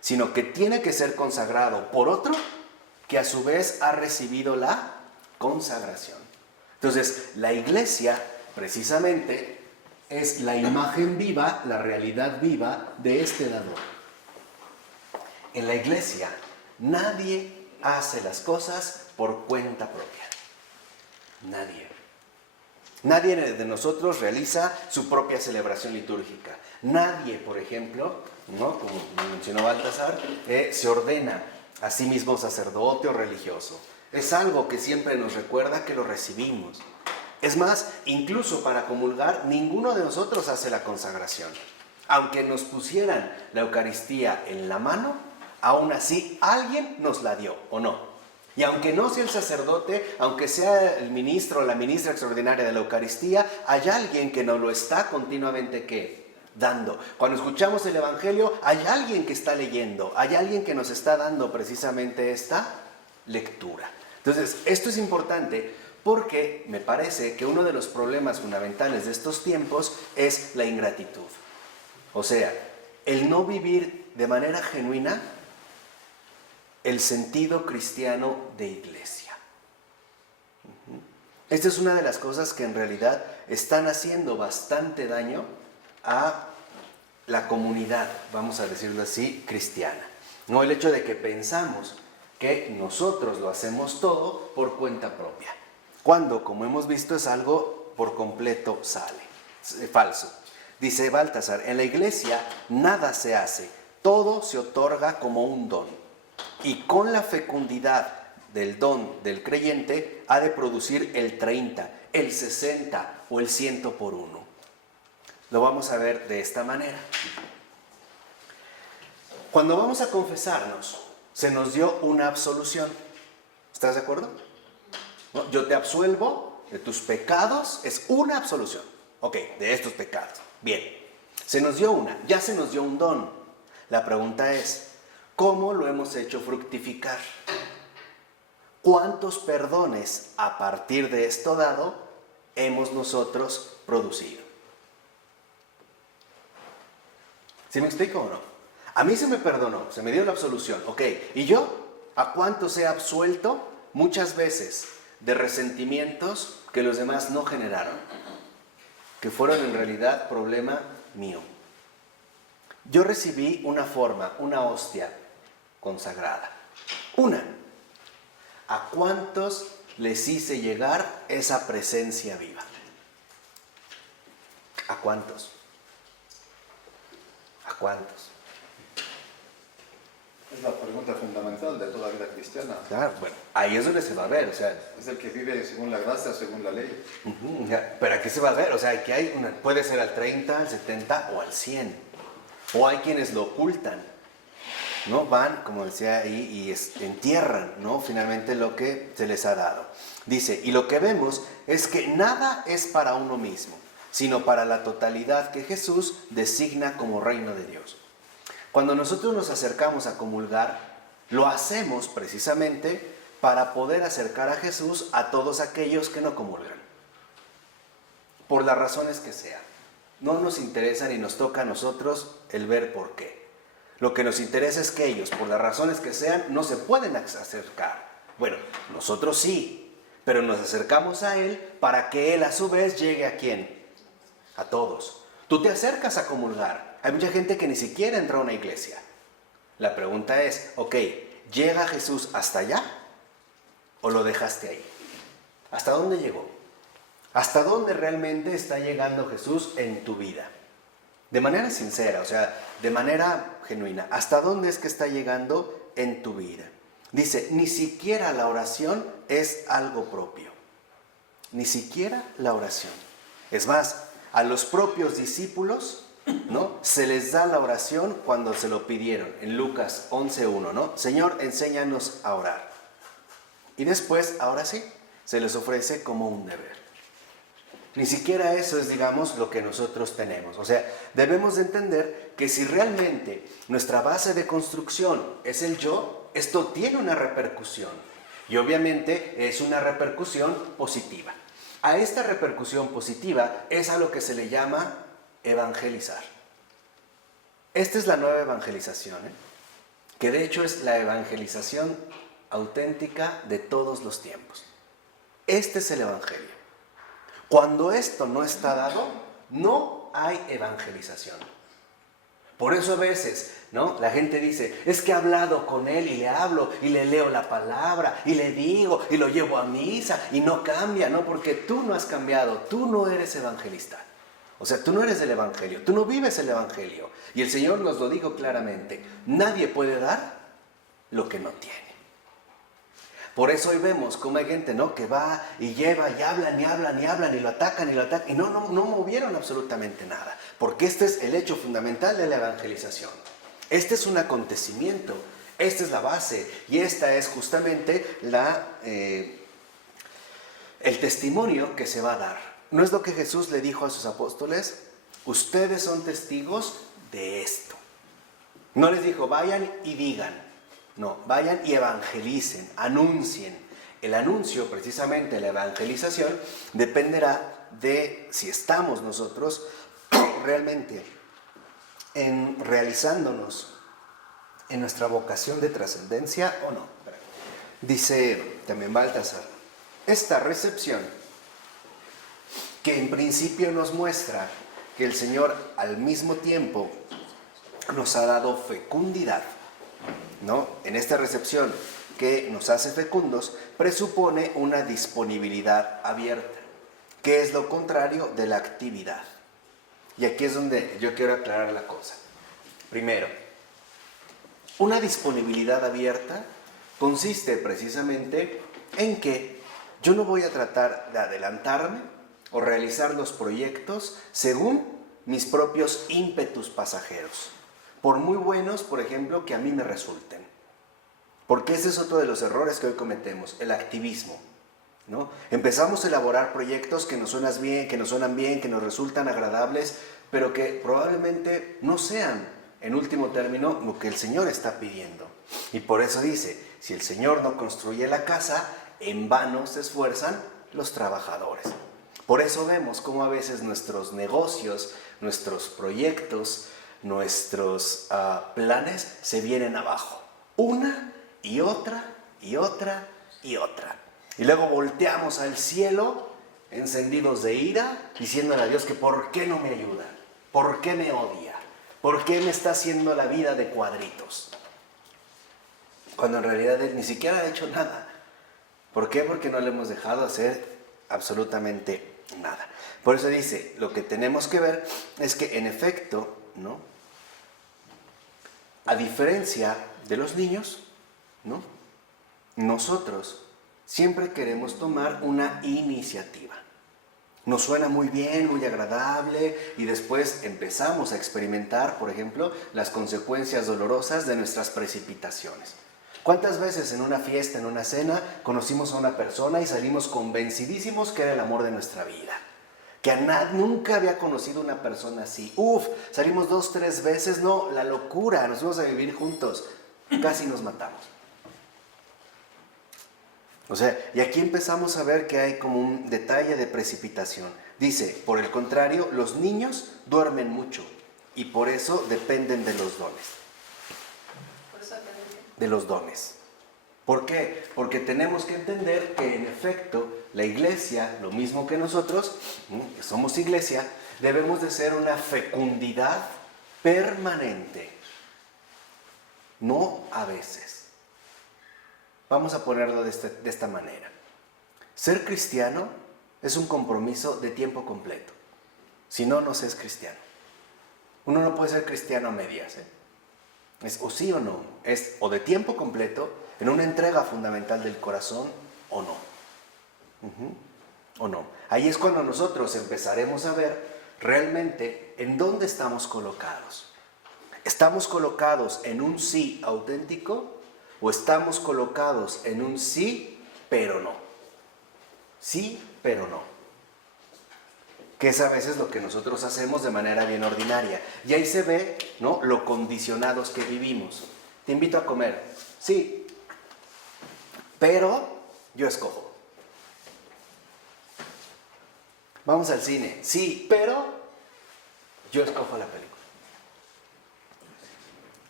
sino que tiene que ser consagrado por otro que a su vez ha recibido la consagración. Entonces, la iglesia precisamente es la imagen viva, la realidad viva de este dador. En la iglesia nadie hace las cosas por cuenta propia. Nadie. Nadie de nosotros realiza su propia celebración litúrgica. Nadie, por ejemplo, ¿no?, como mencionó Baltasar, se ordena a sí mismo sacerdote o religioso. Es algo que siempre nos recuerda que lo recibimos. Es más, incluso para comulgar, ninguno de nosotros hace la consagración. Aunque nos pusieran la Eucaristía en la mano, aún así alguien nos la dio, ¿o no? Y aunque no sea el sacerdote, aunque sea el ministro o la ministra extraordinaria de la Eucaristía, hay alguien que nos lo está continuamente, ¿qué?, dando. Cuando escuchamos el Evangelio, hay alguien que está leyendo, hay alguien que nos está dando precisamente esta lectura. Entonces, esto es importante porque me parece que uno de los problemas fundamentales de estos tiempos es la ingratitud. O sea, el no vivir de manera genuina el sentido cristiano de iglesia. Esta es una de las cosas que en realidad están haciendo bastante daño a la comunidad, vamos a decirlo así, cristiana. No el hecho de que pensamos que nosotros lo hacemos todo por cuenta propia, cuando, como hemos visto, es algo por completo falso. Dice Baltasar, en la iglesia nada se hace, todo se otorga como un don, y con la fecundidad del don del creyente ha de producir el 30, el 60 o el 100 por uno. Lo vamos a ver de esta manera. Cuando vamos a confesarnos, se nos dio una absolución. ¿Estás de acuerdo? ¿No? Yo te absuelvo de tus pecados, es una absolución. Ok, de estos pecados. Bien, se nos dio una, ya se nos dio un don. La pregunta es, ¿cómo lo hemos hecho fructificar? ¿Cuántos perdones a partir de esto dado hemos nosotros producido? ¿Sí me explico o no? A mí se me perdonó, se me dio la absolución, ok. ¿Y yo? ¿A cuántos he absuelto? Muchas veces de resentimientos que los demás no generaron, que fueron en realidad problema mío. Yo recibí una forma, una hostia, consagrada. Una, ¿a cuántos les hice llegar esa presencia viva? ¿A cuántos? ¿A cuántos? Es la pregunta fundamental de toda vida cristiana. Claro, bueno, ahí es donde se va a ver, o sea... Es el que vive según la gracia, según la ley. Pero aquí se va a ver, o sea, que hay una, puede ser al 30, al 70 o al 100. O hay quienes lo ocultan, ¿no? Van, como decía ahí, y entierran, ¿no? Finalmente lo que se les ha dado. Dice, y lo que vemos es que nada es para uno mismo, sino para la totalidad que Jesús designa como reino de Dios. Cuando nosotros nos acercamos a comulgar, lo hacemos precisamente para poder acercar a Jesús a todos aquellos que no comulgan. Por las razones que sean. No nos interesa ni nos toca a nosotros el ver por qué. Lo que nos interesa es que ellos, por las razones que sean, no se pueden acercar. Bueno, nosotros sí, pero nos acercamos a Él para que Él a su vez llegue ¿a quién? A todos. Tú te acercas a comulgar. Hay mucha gente que ni siquiera entra a una iglesia. La pregunta es, ok, ¿llega Jesús hasta allá o lo dejaste ahí? ¿Hasta dónde llegó? ¿Hasta dónde realmente está llegando Jesús en tu vida? De manera sincera, o sea, de manera genuina. ¿Hasta dónde es que está llegando en tu vida? Dice, ni siquiera la oración es algo propio. Ni siquiera la oración. Es más, a los propios discípulos, ¿no? Se les da la oración cuando se lo pidieron, en Lucas 11:1, ¿no? Señor, enséñanos a orar. Y después, ahora sí, se les ofrece como un deber. Ni siquiera eso es, digamos, lo que nosotros tenemos. O sea, debemos de entender que si realmente nuestra base de construcción es el yo, esto tiene una repercusión. Y obviamente es una repercusión positiva. A esta repercusión positiva es a lo que se le llama evangelizar. Esta es la nueva evangelización, que de hecho es la evangelización auténtica de todos los tiempos. Este es el evangelio. Cuando esto no está dado, no hay evangelización. Por eso a veces, ¿no? La gente dice, es que he hablado con él y le hablo y le leo la palabra y le digo y lo llevo a misa y no cambia, ¿no? Porque tú no has cambiado, tú no eres evangelista. O sea, tú no eres del evangelio, tú no vives el evangelio. Y el Señor nos lo dijo claramente, nadie puede dar lo que no tiene. Por eso hoy vemos cómo hay gente, ¿no? Que va y lleva y hablan y hablan y hablan y lo atacan y no movieron absolutamente nada. Porque este es el hecho fundamental de la evangelización. Este es un acontecimiento, esta es la base y esta es justamente el testimonio que se va a dar. ¿No es lo que Jesús le dijo a sus apóstoles? Ustedes son testigos de esto. No les dijo, vayan y digan. No, vayan y evangelicen, anuncien. El anuncio, precisamente la evangelización, dependerá de si estamos nosotros realmente realizándonos en nuestra vocación de trascendencia o no. Dice también Baltasar, esta recepción que en principio nos muestra que el Señor al mismo tiempo nos ha dado fecundidad, ¿no? En esta recepción que nos hace fecundos, presupone una disponibilidad abierta, que es lo contrario de la actividad. Y aquí es donde yo quiero aclarar la cosa. Primero, una disponibilidad abierta consiste precisamente en que yo no voy a tratar de adelantarme o realizar los proyectos según mis propios ímpetus pasajeros. Por muy buenos, por ejemplo, que a mí me resulten. Porque ese es otro de los errores que hoy cometemos, el activismo, ¿no? Empezamos a elaborar proyectos que nos suenan bien, que nos resultan agradables, pero que probablemente no sean, en último término, lo que el Señor está pidiendo. Y por eso dice, si el Señor no construye la casa, en vano se esfuerzan los trabajadores. Por eso vemos cómo a veces nuestros negocios, nuestros proyectos, nuestros planes se vienen abajo. Una y otra y otra y otra. Y luego volteamos al cielo encendidos de ira, diciéndole a Dios que ¿por qué no me ayuda? ¿Por qué me odia? ¿Por qué me está haciendo la vida de cuadritos? cuando en realidad Él ni siquiera ha hecho nada. ¿Por qué? Porque no le hemos dejado hacer absolutamente nada. Por eso dice, lo que tenemos que ver es que en efecto, ¿no?, a diferencia de los niños, ¿no?, nosotros siempre queremos tomar una iniciativa. Nos suena muy bien, muy agradable, y después empezamos a experimentar, por ejemplo, las consecuencias dolorosas de nuestras precipitaciones. ¿Cuántas veces en una fiesta, en una cena, conocimos a una persona y salimos convencidísimos que era el amor de nuestra vida? Que nunca había conocido una persona así. Salimos 2, 3 veces, no, la locura, nos fuimos a vivir juntos, casi nos matamos. O sea, y aquí empezamos a ver que hay como un detalle de precipitación. Dice, por el contrario, los niños duermen mucho y por eso dependen de los dones. ¿Por eso dependen? De los dones. ¿Por qué? Porque tenemos que entender que en efecto la iglesia, lo mismo que nosotros, que somos iglesia, debemos de ser una fecundidad permanente, no a veces. Vamos a ponerlo de esta manera. Ser cristiano es un compromiso de tiempo completo. Si no, no se es cristiano. Uno no puede ser cristiano a medias, ¿eh? Es o sí o no. Es o de tiempo completo, en una entrega fundamental del corazón, o no. O no. Ahí es cuando nosotros empezaremos a ver realmente en dónde estamos colocados. ¿Estamos colocados en un sí auténtico o estamos colocados en un sí, pero no? Sí, pero no. Que es a veces lo que nosotros hacemos de manera bien ordinaria. Y ahí se ve, ¿no?, lo condicionados que vivimos. Te invito a comer. Sí, pero yo escojo. Vamos al cine. Sí, pero yo escojo la película.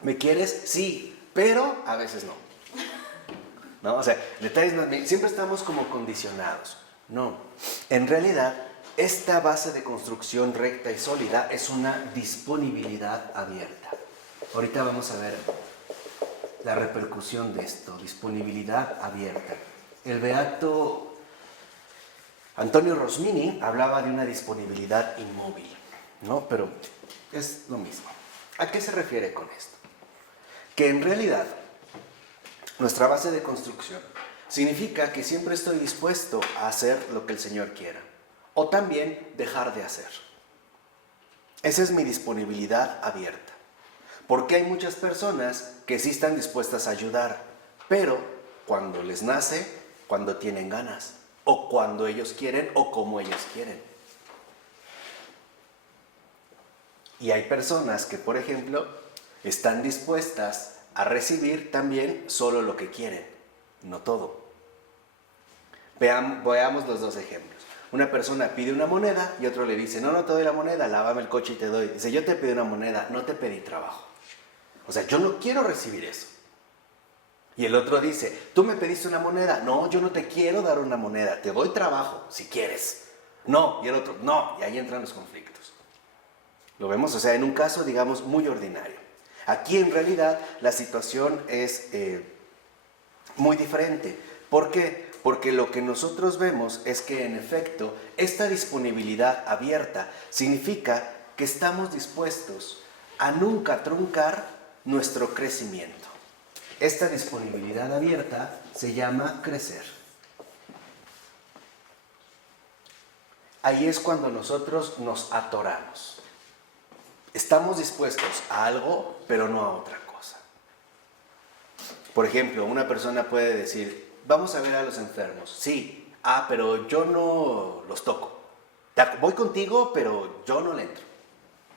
¿Me quieres? Sí, pero a veces no. ¿No? O sea, detalles, siempre estamos como condicionados. No, en realidad, esta base de construcción recta y sólida es una disponibilidad abierta. Ahorita vamos a ver la repercusión de esto, disponibilidad abierta. El beato Antonio Rosmini hablaba de una disponibilidad inmóvil, ¿no? Pero es lo mismo. ¿A qué se refiere con esto? Que en realidad nuestra base de construcción significa que siempre estoy dispuesto a hacer lo que el Señor quiera, o también dejar de hacer. Esa es mi disponibilidad abierta. Porque hay muchas personas que sí están dispuestas a ayudar, pero cuando les nace, cuando tienen ganas, o cuando ellos quieren, o como ellos quieren. Y hay personas que, por ejemplo, están dispuestas a recibir también solo lo que quieren, no todo. Veamos los dos ejemplos. Una persona pide una moneda y otro le dice, no te doy la moneda, lávame el coche y te doy. Dice, yo te pedí una moneda, no te pedí trabajo. O sea, yo no quiero recibir eso. Y el otro dice, tú me pediste una moneda, no, yo no te quiero dar una moneda, te doy trabajo, si quieres. No, y el otro, no, y ahí entran los conflictos. Lo vemos, o sea, en un caso, digamos, muy ordinario. Aquí en realidad la situación es muy diferente. ¿Por qué? Porque lo que nosotros vemos es que en efecto esta disponibilidad abierta significa que estamos dispuestos a nunca truncar nuestro crecimiento. Esta disponibilidad abierta se llama crecer. Ahí es cuando nosotros nos atoramos. Estamos dispuestos a algo, pero no a otra cosa. Por ejemplo, una persona puede decir, vamos a ver a los enfermos. Sí, pero yo no los toco. Voy contigo, pero yo no le entro.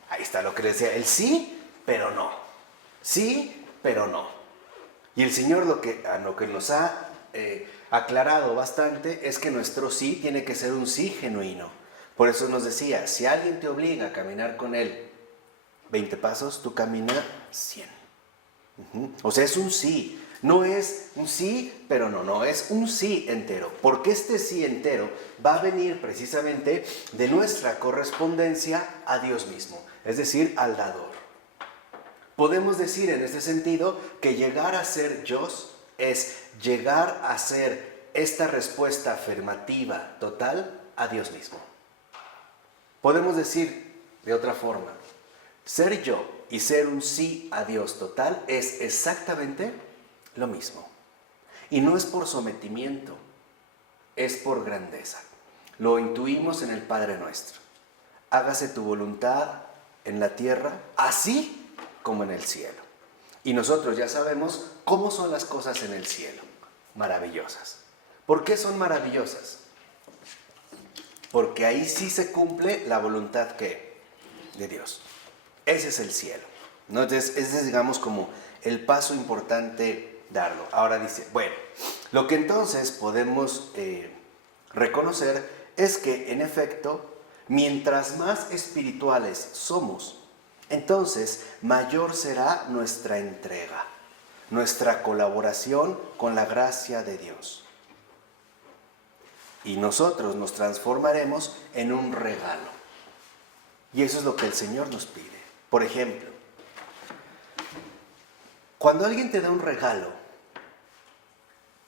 Ahí está lo que le decía, el sí, pero no. Sí, pero no. Y el Señor lo que nos ha aclarado bastante es que nuestro sí tiene que ser un sí genuino. Por eso nos decía, si alguien te obliga a caminar con Él 20 pasos, tú camina 100. O sea, es un sí. No es un sí, pero no, es un sí entero. Porque este sí entero va a venir precisamente de nuestra correspondencia a Dios mismo, es decir, al dador. Podemos decir en este sentido que llegar a ser Dios es llegar a ser esta respuesta afirmativa total a Dios mismo. Podemos decir de otra forma, ser yo y ser un sí a Dios total es exactamente lo mismo. Y no es por sometimiento, es por grandeza. Lo intuimos en el Padre Nuestro. Hágase tu voluntad en la tierra, así como en el cielo. Y nosotros ya sabemos cómo son las cosas en el cielo. Maravillosas. ¿Por qué son maravillosas? Porque ahí sí se cumple la voluntad ¿qué? De Dios. Ese es el cielo, ¿no? Entonces, ese es, digamos, como el paso importante darlo. Ahora dice, bueno, lo que entonces podemos reconocer es que, en efecto, mientras más espirituales somos, entonces mayor será nuestra entrega, nuestra colaboración con la gracia de Dios. Y nosotros nos transformaremos en un regalo. Y eso es lo que el Señor nos pide. Por ejemplo, cuando alguien te da un regalo,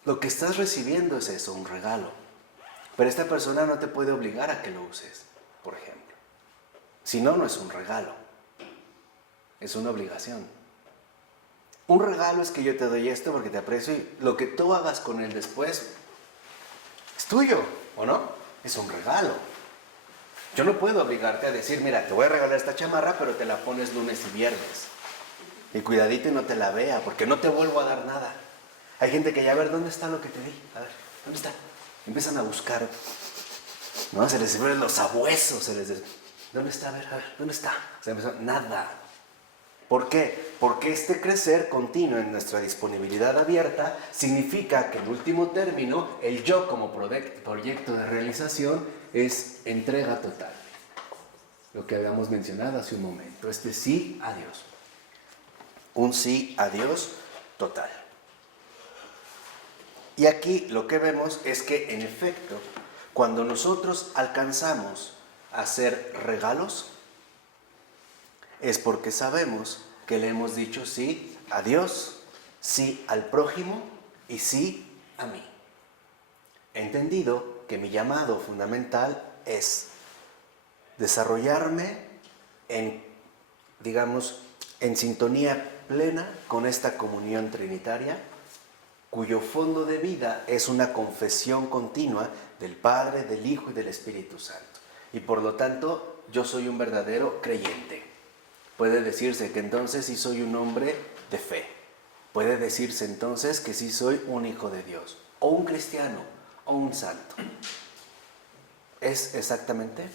lo que estás recibiendo es eso, un regalo. Pero esta persona no te puede obligar a que lo uses, por ejemplo. Si no, no es un regalo. Es una obligación. Un regalo es que yo te doy esto porque te aprecio y lo que tú hagas con él después es tuyo, ¿o no? Es un regalo. Yo no puedo obligarte a decir, mira, te voy a regalar esta chamarra, pero te la pones lunes y viernes. Y cuidadito y no te la vea, porque no te vuelvo a dar nada. Hay gente que ya, a ver, ¿dónde está lo que te di? A ver, ¿dónde está? Empiezan a buscar, ¿no? Se les ven los sabuesos, ¿dónde está? A ver, ¿dónde está? Nada. ¿Por qué? Porque este crecer continuo en nuestra disponibilidad abierta significa que en último término el yo como proyecto de realización es entrega total. Lo que habíamos mencionado hace un momento, este sí a Dios. Un sí a Dios total. Y aquí lo que vemos es que en efecto, cuando nosotros alcanzamos a hacer regalos, es porque sabemos que le hemos dicho sí a Dios, sí al prójimo y sí a mí. He entendido que mi llamado fundamental es desarrollarme en, digamos, en sintonía plena con esta comunión trinitaria, cuyo fondo de vida es una confesión continua del Padre, del Hijo y del Espíritu Santo. Y por lo tanto, yo soy un verdadero creyente. Puede decirse que entonces sí soy un hombre de fe. Puede decirse entonces que sí soy un hijo de Dios, o un cristiano, o un santo. Es exactamente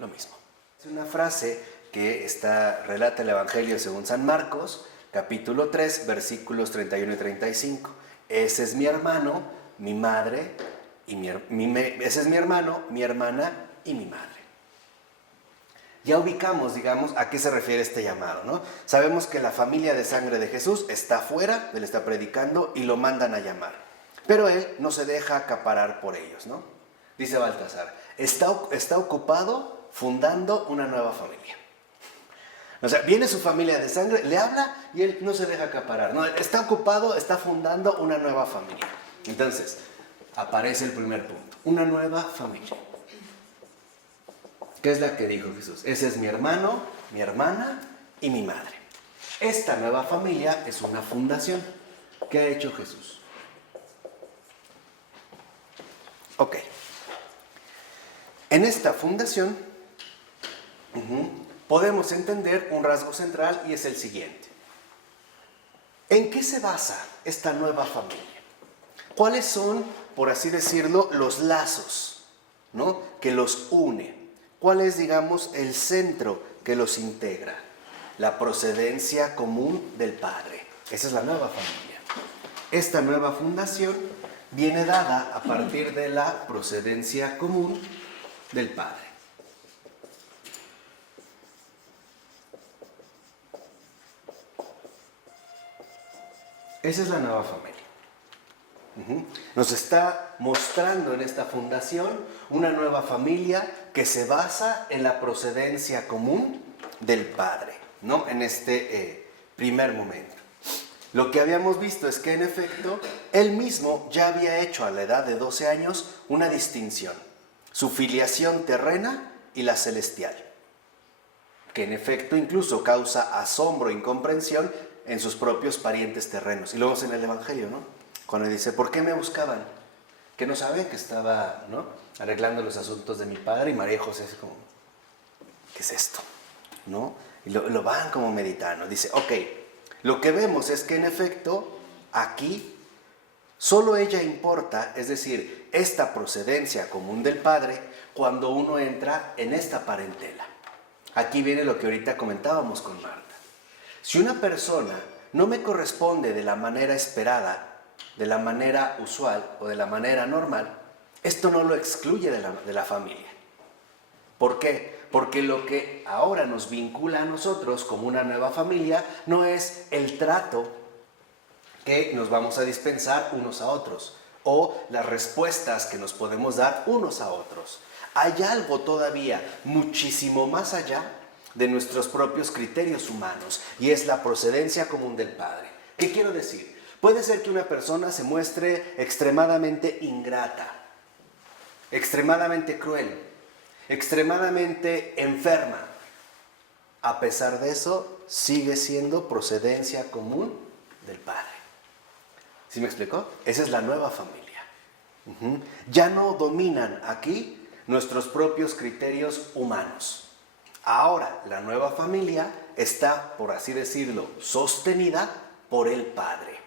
lo mismo. Es una frase que relata el Evangelio según San Marcos, capítulo 3, versículos 31 y 35. Ese es mi hermano, mi madre, ese es mi hermano, mi hermana y mi madre. Ya ubicamos, digamos, a qué se refiere este llamado, ¿no? Sabemos que la familia de sangre de Jesús está afuera, él está predicando y lo mandan a llamar. Pero él no se deja acaparar por ellos, ¿no? Dice Baltasar, está ocupado fundando una nueva familia. O sea, viene su familia de sangre, le habla y él no se deja acaparar. No, está ocupado, está fundando una nueva familia. Entonces, aparece el primer punto, una nueva familia. ¿Qué es la que dijo Jesús? Ese es mi hermano, mi hermana y mi madre. Esta nueva familia es una fundación. ¿Qué ha hecho Jesús? Ok. En esta fundación podemos entender un rasgo central y es el siguiente. ¿En qué se basa esta nueva familia? ¿Cuáles son, por así decirlo, los lazos, ¿no?, que los une? ¿Cuál es, digamos, el centro que los integra? La procedencia común del Padre. Esa es la nueva familia. Esta nueva fundación viene dada a partir de la procedencia común del Padre. Esa es la nueva familia. Nos está mostrando en esta fundación una nueva familia que se basa en la procedencia común del Padre, ¿no? En este primer momento. Lo que habíamos visto es que en efecto, él mismo ya había hecho a la edad de 12 años una distinción, su filiación terrena y la celestial, que en efecto incluso causa asombro e incomprensión en sus propios parientes terrenos. Y luego en el Evangelio, ¿no? Cuando dice, ¿por qué me buscaban? Que no saben que estaba, ¿no?, arreglando los asuntos de mi padre, y María y José es como, ¿qué es esto? ¿No? Y lo van como meditando. Dice, ok, lo que vemos es que en efecto aquí solo ella importa, es decir, esta procedencia común del Padre, cuando uno entra en esta parentela. Aquí viene lo que ahorita comentábamos con Marta. Si una persona no me corresponde de la manera esperada, de la manera usual o de la manera normal, esto no lo excluye de la familia. ¿Por qué? Porque lo que ahora nos vincula a nosotros como una nueva familia no es el trato que nos vamos a dispensar unos a otros o las respuestas que nos podemos dar unos a otros. Hay algo todavía muchísimo más allá de nuestros propios criterios humanos, y es la procedencia común del Padre. ¿Qué quiero decir? Puede ser que una persona se muestre extremadamente ingrata, extremadamente cruel, extremadamente enferma. A pesar de eso, sigue siendo procedencia común del Padre. ¿Sí me explicó? Esa es la nueva familia. Ya no dominan aquí nuestros propios criterios humanos. Ahora, la nueva familia está, por así decirlo, sostenida por el Padre.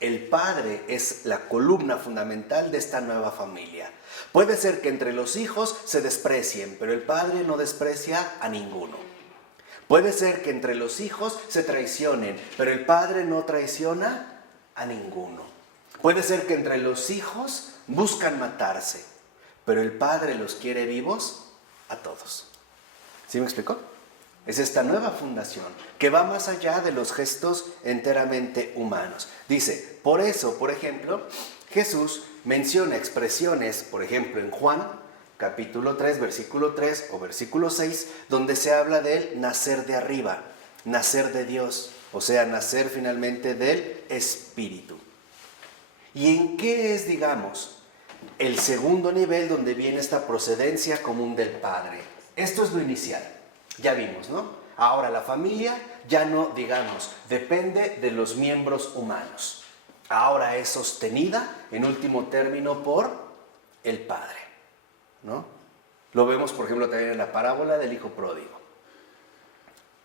El Padre es la columna fundamental de esta nueva familia. Puede ser que entre los hijos se desprecien, pero el Padre no desprecia a ninguno. Puede ser que entre los hijos se traicionen, pero el Padre no traiciona a ninguno. Puede ser que entre los hijos buscan matarse, pero el Padre los quiere vivos a todos. ¿Sí me explicó? Es esta nueva fundación que va más allá de los gestos enteramente humanos. Dice, por eso, por ejemplo, Jesús menciona expresiones, por ejemplo, en Juan, capítulo 3, versículo 3 o versículo 6, donde se habla del nacer de arriba, nacer de Dios, o sea, nacer finalmente del Espíritu. ¿Y en qué es, digamos, el segundo nivel donde viene esta procedencia común del Padre? Esto es lo inicial, ya vimos, ¿no? Ahora la familia ya no, digamos, depende de los miembros humanos. Ahora es sostenida, en último término, por el Padre, ¿no? Lo vemos, por ejemplo, también en la parábola del hijo pródigo.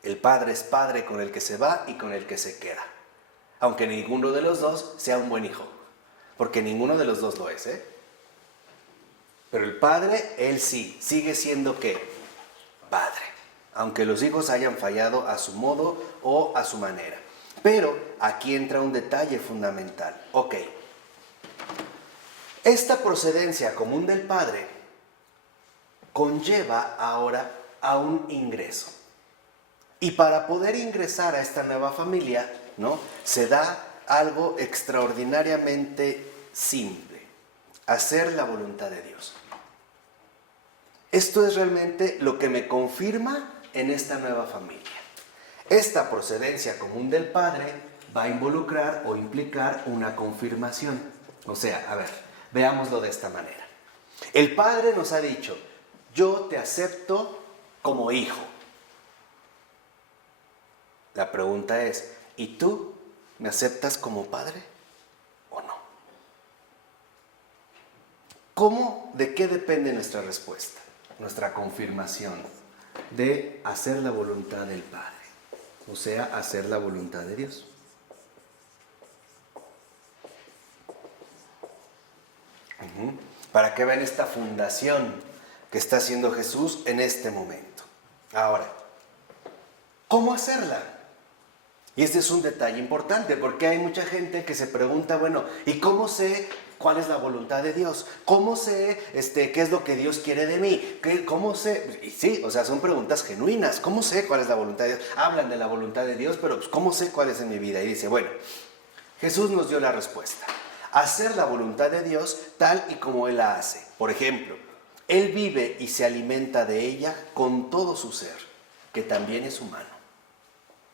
El Padre es Padre con el que se va y con el que se queda, aunque ninguno de los dos sea un buen hijo, porque ninguno de los dos lo es, ¿eh? Pero el Padre, Él sí, sigue siendo ¿qué? Padre, aunque los hijos hayan fallado a su modo o a su manera. Pero aquí entra un detalle fundamental. Ok, esta procedencia común del Padre conlleva ahora a un ingreso. Y para poder ingresar a esta nueva familia, ¿no?, se da algo extraordinariamente simple: hacer la voluntad de Dios. Esto es realmente lo que me confirma en esta nueva familia. Esta procedencia común del Padre va a involucrar o implicar una confirmación. O sea, a ver, veámoslo de esta manera. El Padre nos ha dicho, yo te acepto como hijo. La pregunta es, ¿y tú me aceptas como padre o no? ¿Cómo, de qué depende nuestra respuesta? Nuestra confirmación de hacer la voluntad del Padre, o sea, hacer la voluntad de Dios. Para que vean esta fundación que está haciendo Jesús en este momento. Ahora, ¿cómo hacerla? Y este es un detalle importante, porque hay mucha gente que se pregunta, bueno, ¿y cómo sé cuál es la voluntad de Dios? ¿Cómo sé qué es lo que Dios quiere de mí? ¿Cómo sé? Y sí, o sea, son preguntas genuinas. ¿Cómo sé cuál es la voluntad de Dios? Hablan de la voluntad de Dios, pero pues, ¿cómo sé cuál es en mi vida? Y dice, bueno, Jesús nos dio la respuesta. Hacer la voluntad de Dios tal y como Él la hace. Por ejemplo, Él vive y se alimenta de ella con todo su ser, que también es humano.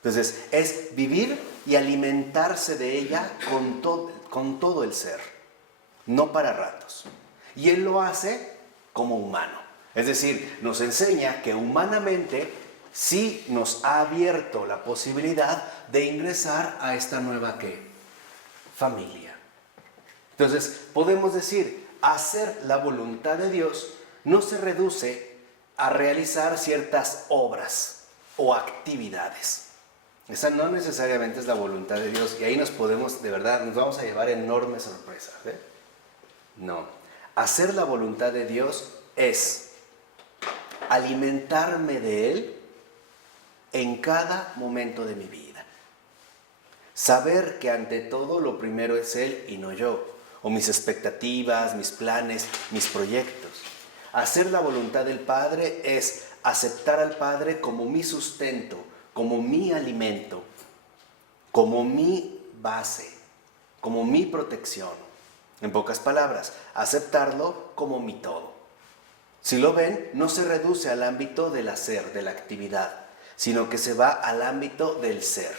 Entonces, es vivir y alimentarse de ella con todo el ser, no para ratos. Y Él lo hace como humano. Es decir, nos enseña que humanamente sí nos ha abierto la posibilidad de ingresar a esta nueva ¿qué? Familia. Entonces, podemos decir, hacer la voluntad de Dios no se reduce a realizar ciertas obras o actividades. Esa no necesariamente es la voluntad de Dios y ahí nos podemos, de verdad, nos vamos a llevar enormes sorpresas. No, hacer la voluntad de Dios es alimentarme de Él en cada momento de mi vida. Saber que ante todo lo primero es Él y no yo, o mis expectativas, mis planes, mis proyectos. Hacer la voluntad del Padre es aceptar al Padre como mi sustento, como mi alimento, como mi base, como mi protección. En pocas palabras, aceptarlo como mi todo. Si lo ven, no se reduce al ámbito del hacer, de la actividad, sino que se va al ámbito del ser.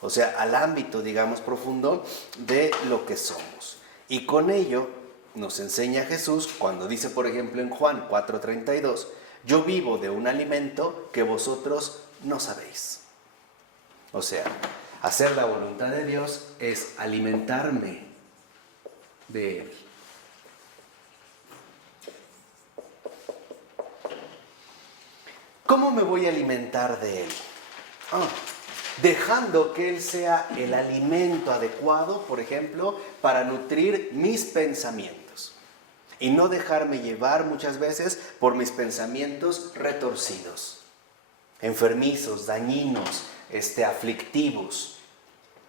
O sea, al ámbito, digamos, profundo de lo que somos. Y con ello nos enseña Jesús cuando dice, por ejemplo, en Juan 4:32, yo vivo de un alimento que vosotros no sabéis. O sea, hacer la voluntad de Dios es alimentarme de Él. ¿Cómo me voy a alimentar de Él? Dejando que Él sea el alimento adecuado, por ejemplo, para nutrir mis pensamientos. Y no dejarme llevar muchas veces por mis pensamientos retorcidos, enfermizos, dañinos, aflictivos,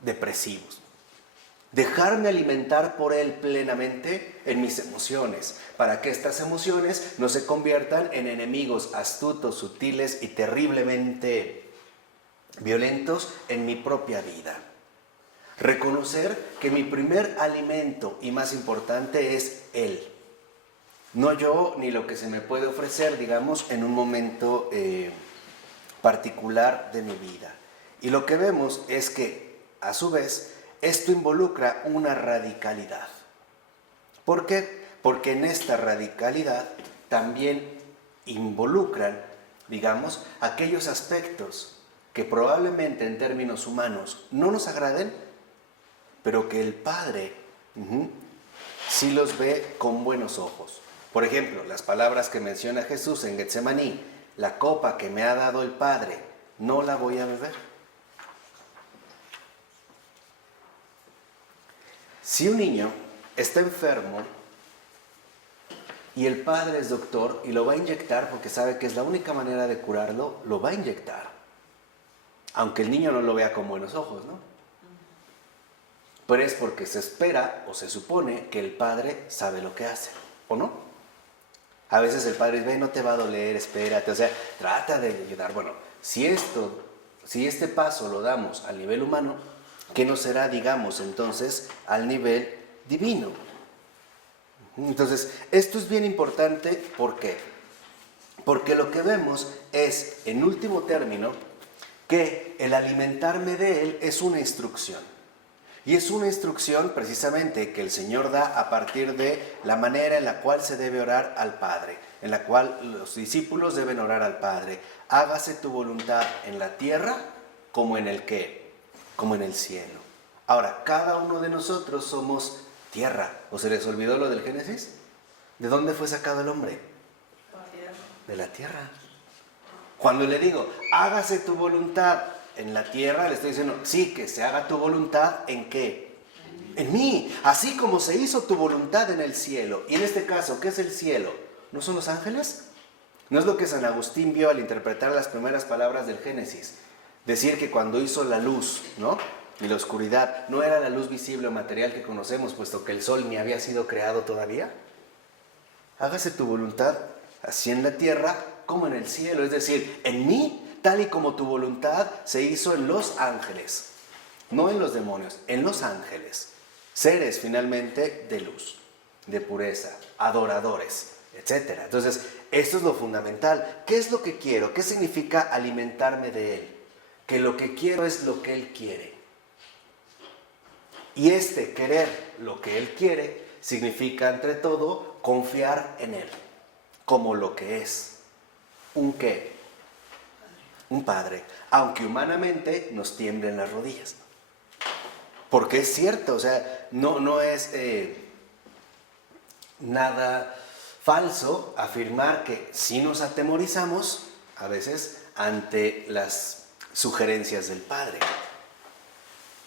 depresivos. Dejarme alimentar por Él plenamente en mis emociones, para que estas emociones no se conviertan en enemigos astutos, sutiles y terriblemente violentos en mi propia vida. Reconocer que mi primer alimento y más importante es Él. No yo ni lo que se me puede ofrecer, digamos, en un momento particular de mi vida. Y lo que vemos es que, a su vez, esto involucra una radicalidad. ¿Por qué? Porque en esta radicalidad también involucran, digamos, aquellos aspectos que probablemente en términos humanos no nos agraden, pero que el Padre sí los ve con buenos ojos. Por ejemplo, las palabras que menciona Jesús en Getsemaní, la copa que me ha dado el Padre, no la voy a beber. Si un niño está enfermo y el padre es doctor y lo va a inyectar porque sabe que es la única manera de curarlo, lo va a inyectar. Aunque el niño no lo vea con buenos ojos, ¿no? Pero es porque se espera o se supone que el padre sabe lo que hace, ¿o no? A veces el padre dice, no te va a doler, espérate, o sea, trata de ayudar. Bueno, si este paso lo damos al nivel humano, ¿qué no será, digamos, entonces, al nivel divino? Entonces, esto es bien importante, ¿por qué? Porque lo que vemos es, en último término, que el alimentarme de Él es una instrucción. Y es una instrucción precisamente que el Señor da a partir de la manera en la cual se debe orar al Padre, en la cual los discípulos deben orar al Padre. Hágase tu voluntad en la tierra como en el ¿qué? Como en el cielo. Ahora, cada uno de nosotros somos tierra. ¿O se les olvidó lo del Génesis? ¿De dónde fue sacado el hombre? De la tierra. Cuando le digo, hágase tu voluntad en la tierra, le estoy diciendo, sí, que se haga tu voluntad, ¿en qué? En mí. Así como se hizo tu voluntad en el cielo. Y en este caso, ¿qué es el cielo? ¿No son los ángeles? ¿No es lo que San Agustín vio al interpretar las primeras palabras del Génesis? Decir que cuando hizo la luz, ¿no? Y la oscuridad, no era la luz visible o material que conocemos, puesto que el sol ni había sido creado todavía. Hágase tu voluntad, así en la tierra como en el cielo. Es decir, en mí, tal y como tu voluntad se hizo en los ángeles. No en los demonios, en los ángeles. Seres finalmente de luz, de pureza, adoradores, etc. Entonces, esto es lo fundamental. ¿Qué es lo que quiero? ¿Qué significa alimentarme de Él? que lo que quiero es lo que Él quiere. Y este querer lo que Él quiere significa, entre todo, confiar en Él, como lo que es. ¿Un qué? Un Padre. Aunque humanamente nos tiemblen las rodillas. Porque es cierto, o sea, no es nada falso afirmar que sí nos atemorizamos a veces ante las sugerencias del Padre.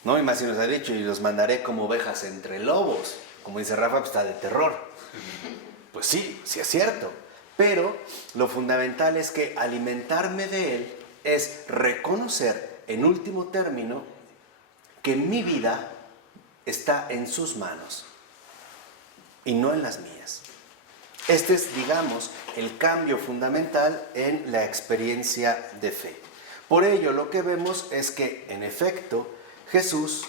¿No? Y más si nos ha dicho, y los mandaré como ovejas entre lobos. Como dice Rafa, pues está de terror. Pues sí es cierto. Pero lo fundamental es que alimentarme de Él es reconocer, en último término, que mi vida está en sus manos y no en las mías. Este es, digamos, el cambio fundamental en la experiencia de fe. Por ello, lo que vemos es que, en efecto, Jesús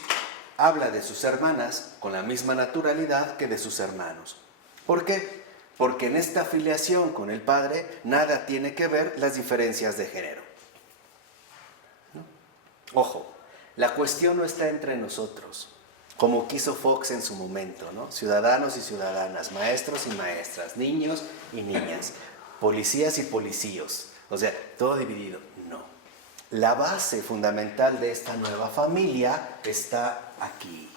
habla de sus hermanas con la misma naturalidad que de sus hermanos. ¿Por qué? Porque en esta filiación con el Padre nada tiene que ver las diferencias de género. ¿No? Ojo, la cuestión no está entre nosotros, como quiso Fox en su momento, ¿no? Ciudadanos y ciudadanas, maestros y maestras, niños y niñas, policías y policíos, o sea, todo dividido. No. La base fundamental de esta nueva familia está aquí.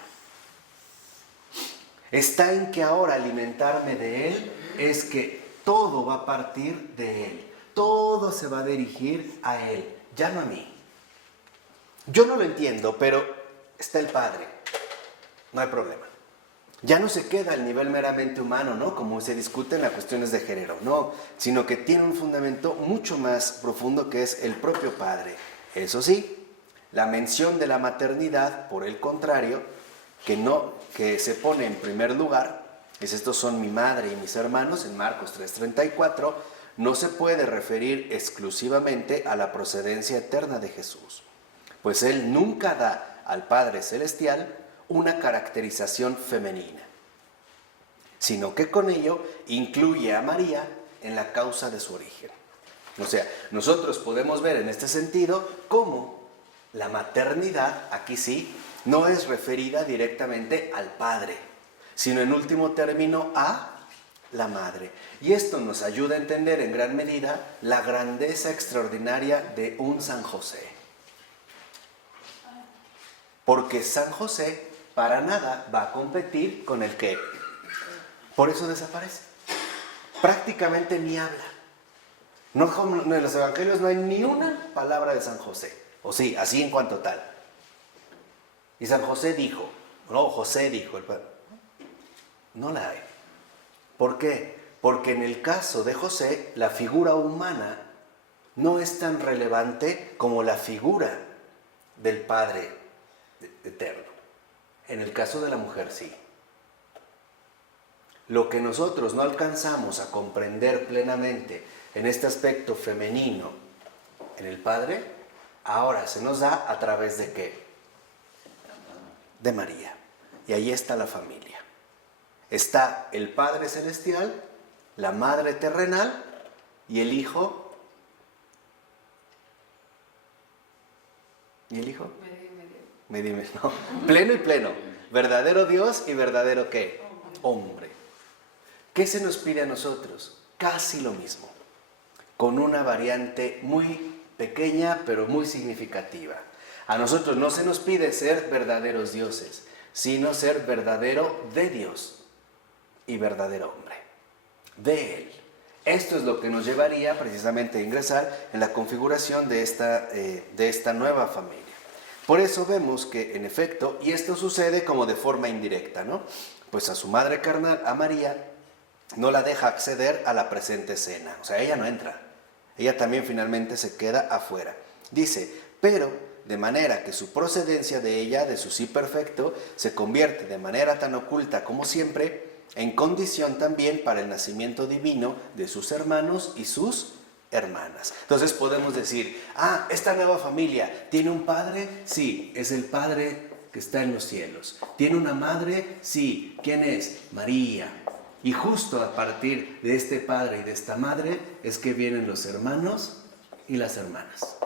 Está en que ahora alimentarme de Él es que todo va a partir de Él. Todo se va a dirigir a Él, ya no a mí. Yo no lo entiendo, pero está el Padre. No hay problema. Ya no se queda al nivel meramente humano, ¿no? Como se discute en las cuestiones de género, no, sino que tiene un fundamento mucho más profundo que es el propio Padre. Eso sí, la mención de la maternidad, por el contrario, que se pone en primer lugar, estos son mi madre y mis hermanos, en Marcos 3:34, no se puede referir exclusivamente a la procedencia eterna de Jesús, pues Él nunca da al Padre Celestial una caracterización femenina, sino que con ello incluye a María en la causa de su origen. O sea, nosotros podemos ver en este sentido cómo la maternidad, aquí sí, no es referida directamente al Padre, sino en último término a la Madre. Y esto nos ayuda a entender en gran medida la grandeza extraordinaria de un San José. Porque San José para nada va a competir con el que. Por eso desaparece. Prácticamente ni habla. No, en los evangelios no hay ni una palabra de San José. O sí, así en cuanto tal. Y San José dijo, José dijo, no la hay. ¿Por qué? Porque en el caso de José, la figura humana no es tan relevante como la figura del Padre eterno. En el caso de la mujer, sí. Lo que nosotros no alcanzamos a comprender plenamente en este aspecto femenino en el Padre, ahora se nos da a través de ¿qué? De María. Y ahí está la familia. Está el Padre Celestial, la Madre terrenal y el Hijo. ¿Y el Hijo? Medio. No. Pleno y pleno. Verdadero Dios y verdadero ¿qué? Hombre. ¿Qué se nos pide a nosotros? Casi lo mismo. Con una variante muy pequeña pero muy significativa. A nosotros no se nos pide ser verdaderos dioses, sino ser verdadero de Dios y verdadero hombre, de Él. Esto es lo que nos llevaría precisamente a ingresar en la configuración de esta nueva familia. Por eso vemos que, en efecto, y esto sucede como de forma indirecta, ¿no? Pues a su madre carnal, a María, no la deja acceder a la presente cena. O sea, ella no entra. Ella también finalmente se queda afuera. Dice, pero de manera que su procedencia de ella, de su sí perfecto, se convierte de manera tan oculta como siempre en condición también para el nacimiento divino de sus hermanos y sus hermanas. Entonces podemos decir, esta nueva familia, ¿tiene un padre? Sí, es el Padre que está en los cielos. ¿Tiene una madre? Sí. ¿Quién es? María. Y justo a partir de este padre y de esta madre es que vienen los hermanos y las hermanas.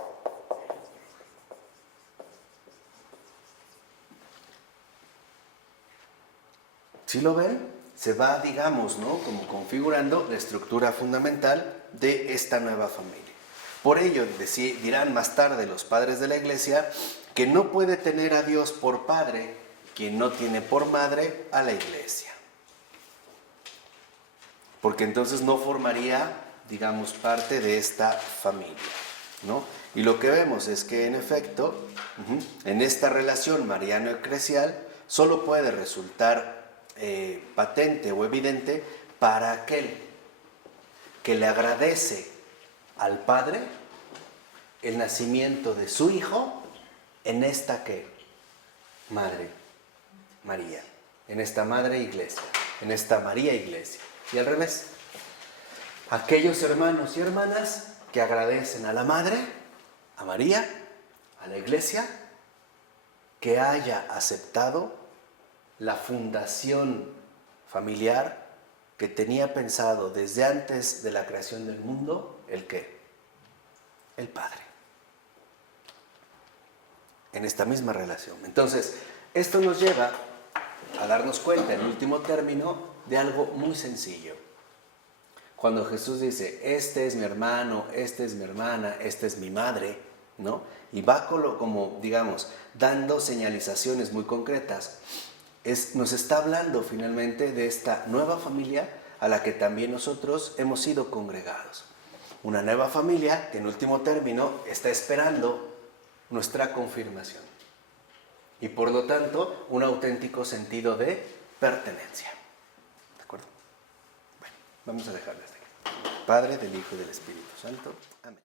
Si lo ven, se va, digamos, ¿no?, como configurando la estructura fundamental de esta nueva familia. Por ello, dirán más tarde los padres de la Iglesia que no puede tener a Dios por padre quien no tiene por madre a la Iglesia. Porque entonces no formaría, digamos, parte de esta familia, ¿no? Y lo que vemos es que, en efecto, en esta relación mariano-eclesial solo puede resultar patente o evidente para aquel que le agradece al Padre el nacimiento de su Hijo en esta ¿qué? Madre María, en esta Madre Iglesia, en esta María Iglesia. Y al revés, aquellos hermanos y hermanas que agradecen a la Madre, a María, a la Iglesia, que haya aceptado la fundación familiar que tenía pensado desde antes de la creación del mundo, ¿el qué? El Padre. En esta misma relación. Entonces, esto nos lleva a darnos cuenta, en último término, de algo muy sencillo. Cuando Jesús dice, este es mi hermano, esta es mi hermana, esta es mi madre, ¿no? Y va como, digamos, dando señalizaciones muy concretas, nos está hablando finalmente de esta nueva familia a la que también nosotros hemos sido congregados. Una nueva familia que en último término está esperando nuestra confirmación. Y por lo tanto, un auténtico sentido de pertenencia. ¿De acuerdo? Bueno, vamos a dejarlo hasta aquí. Padre, del Hijo y del Espíritu Santo. Amén.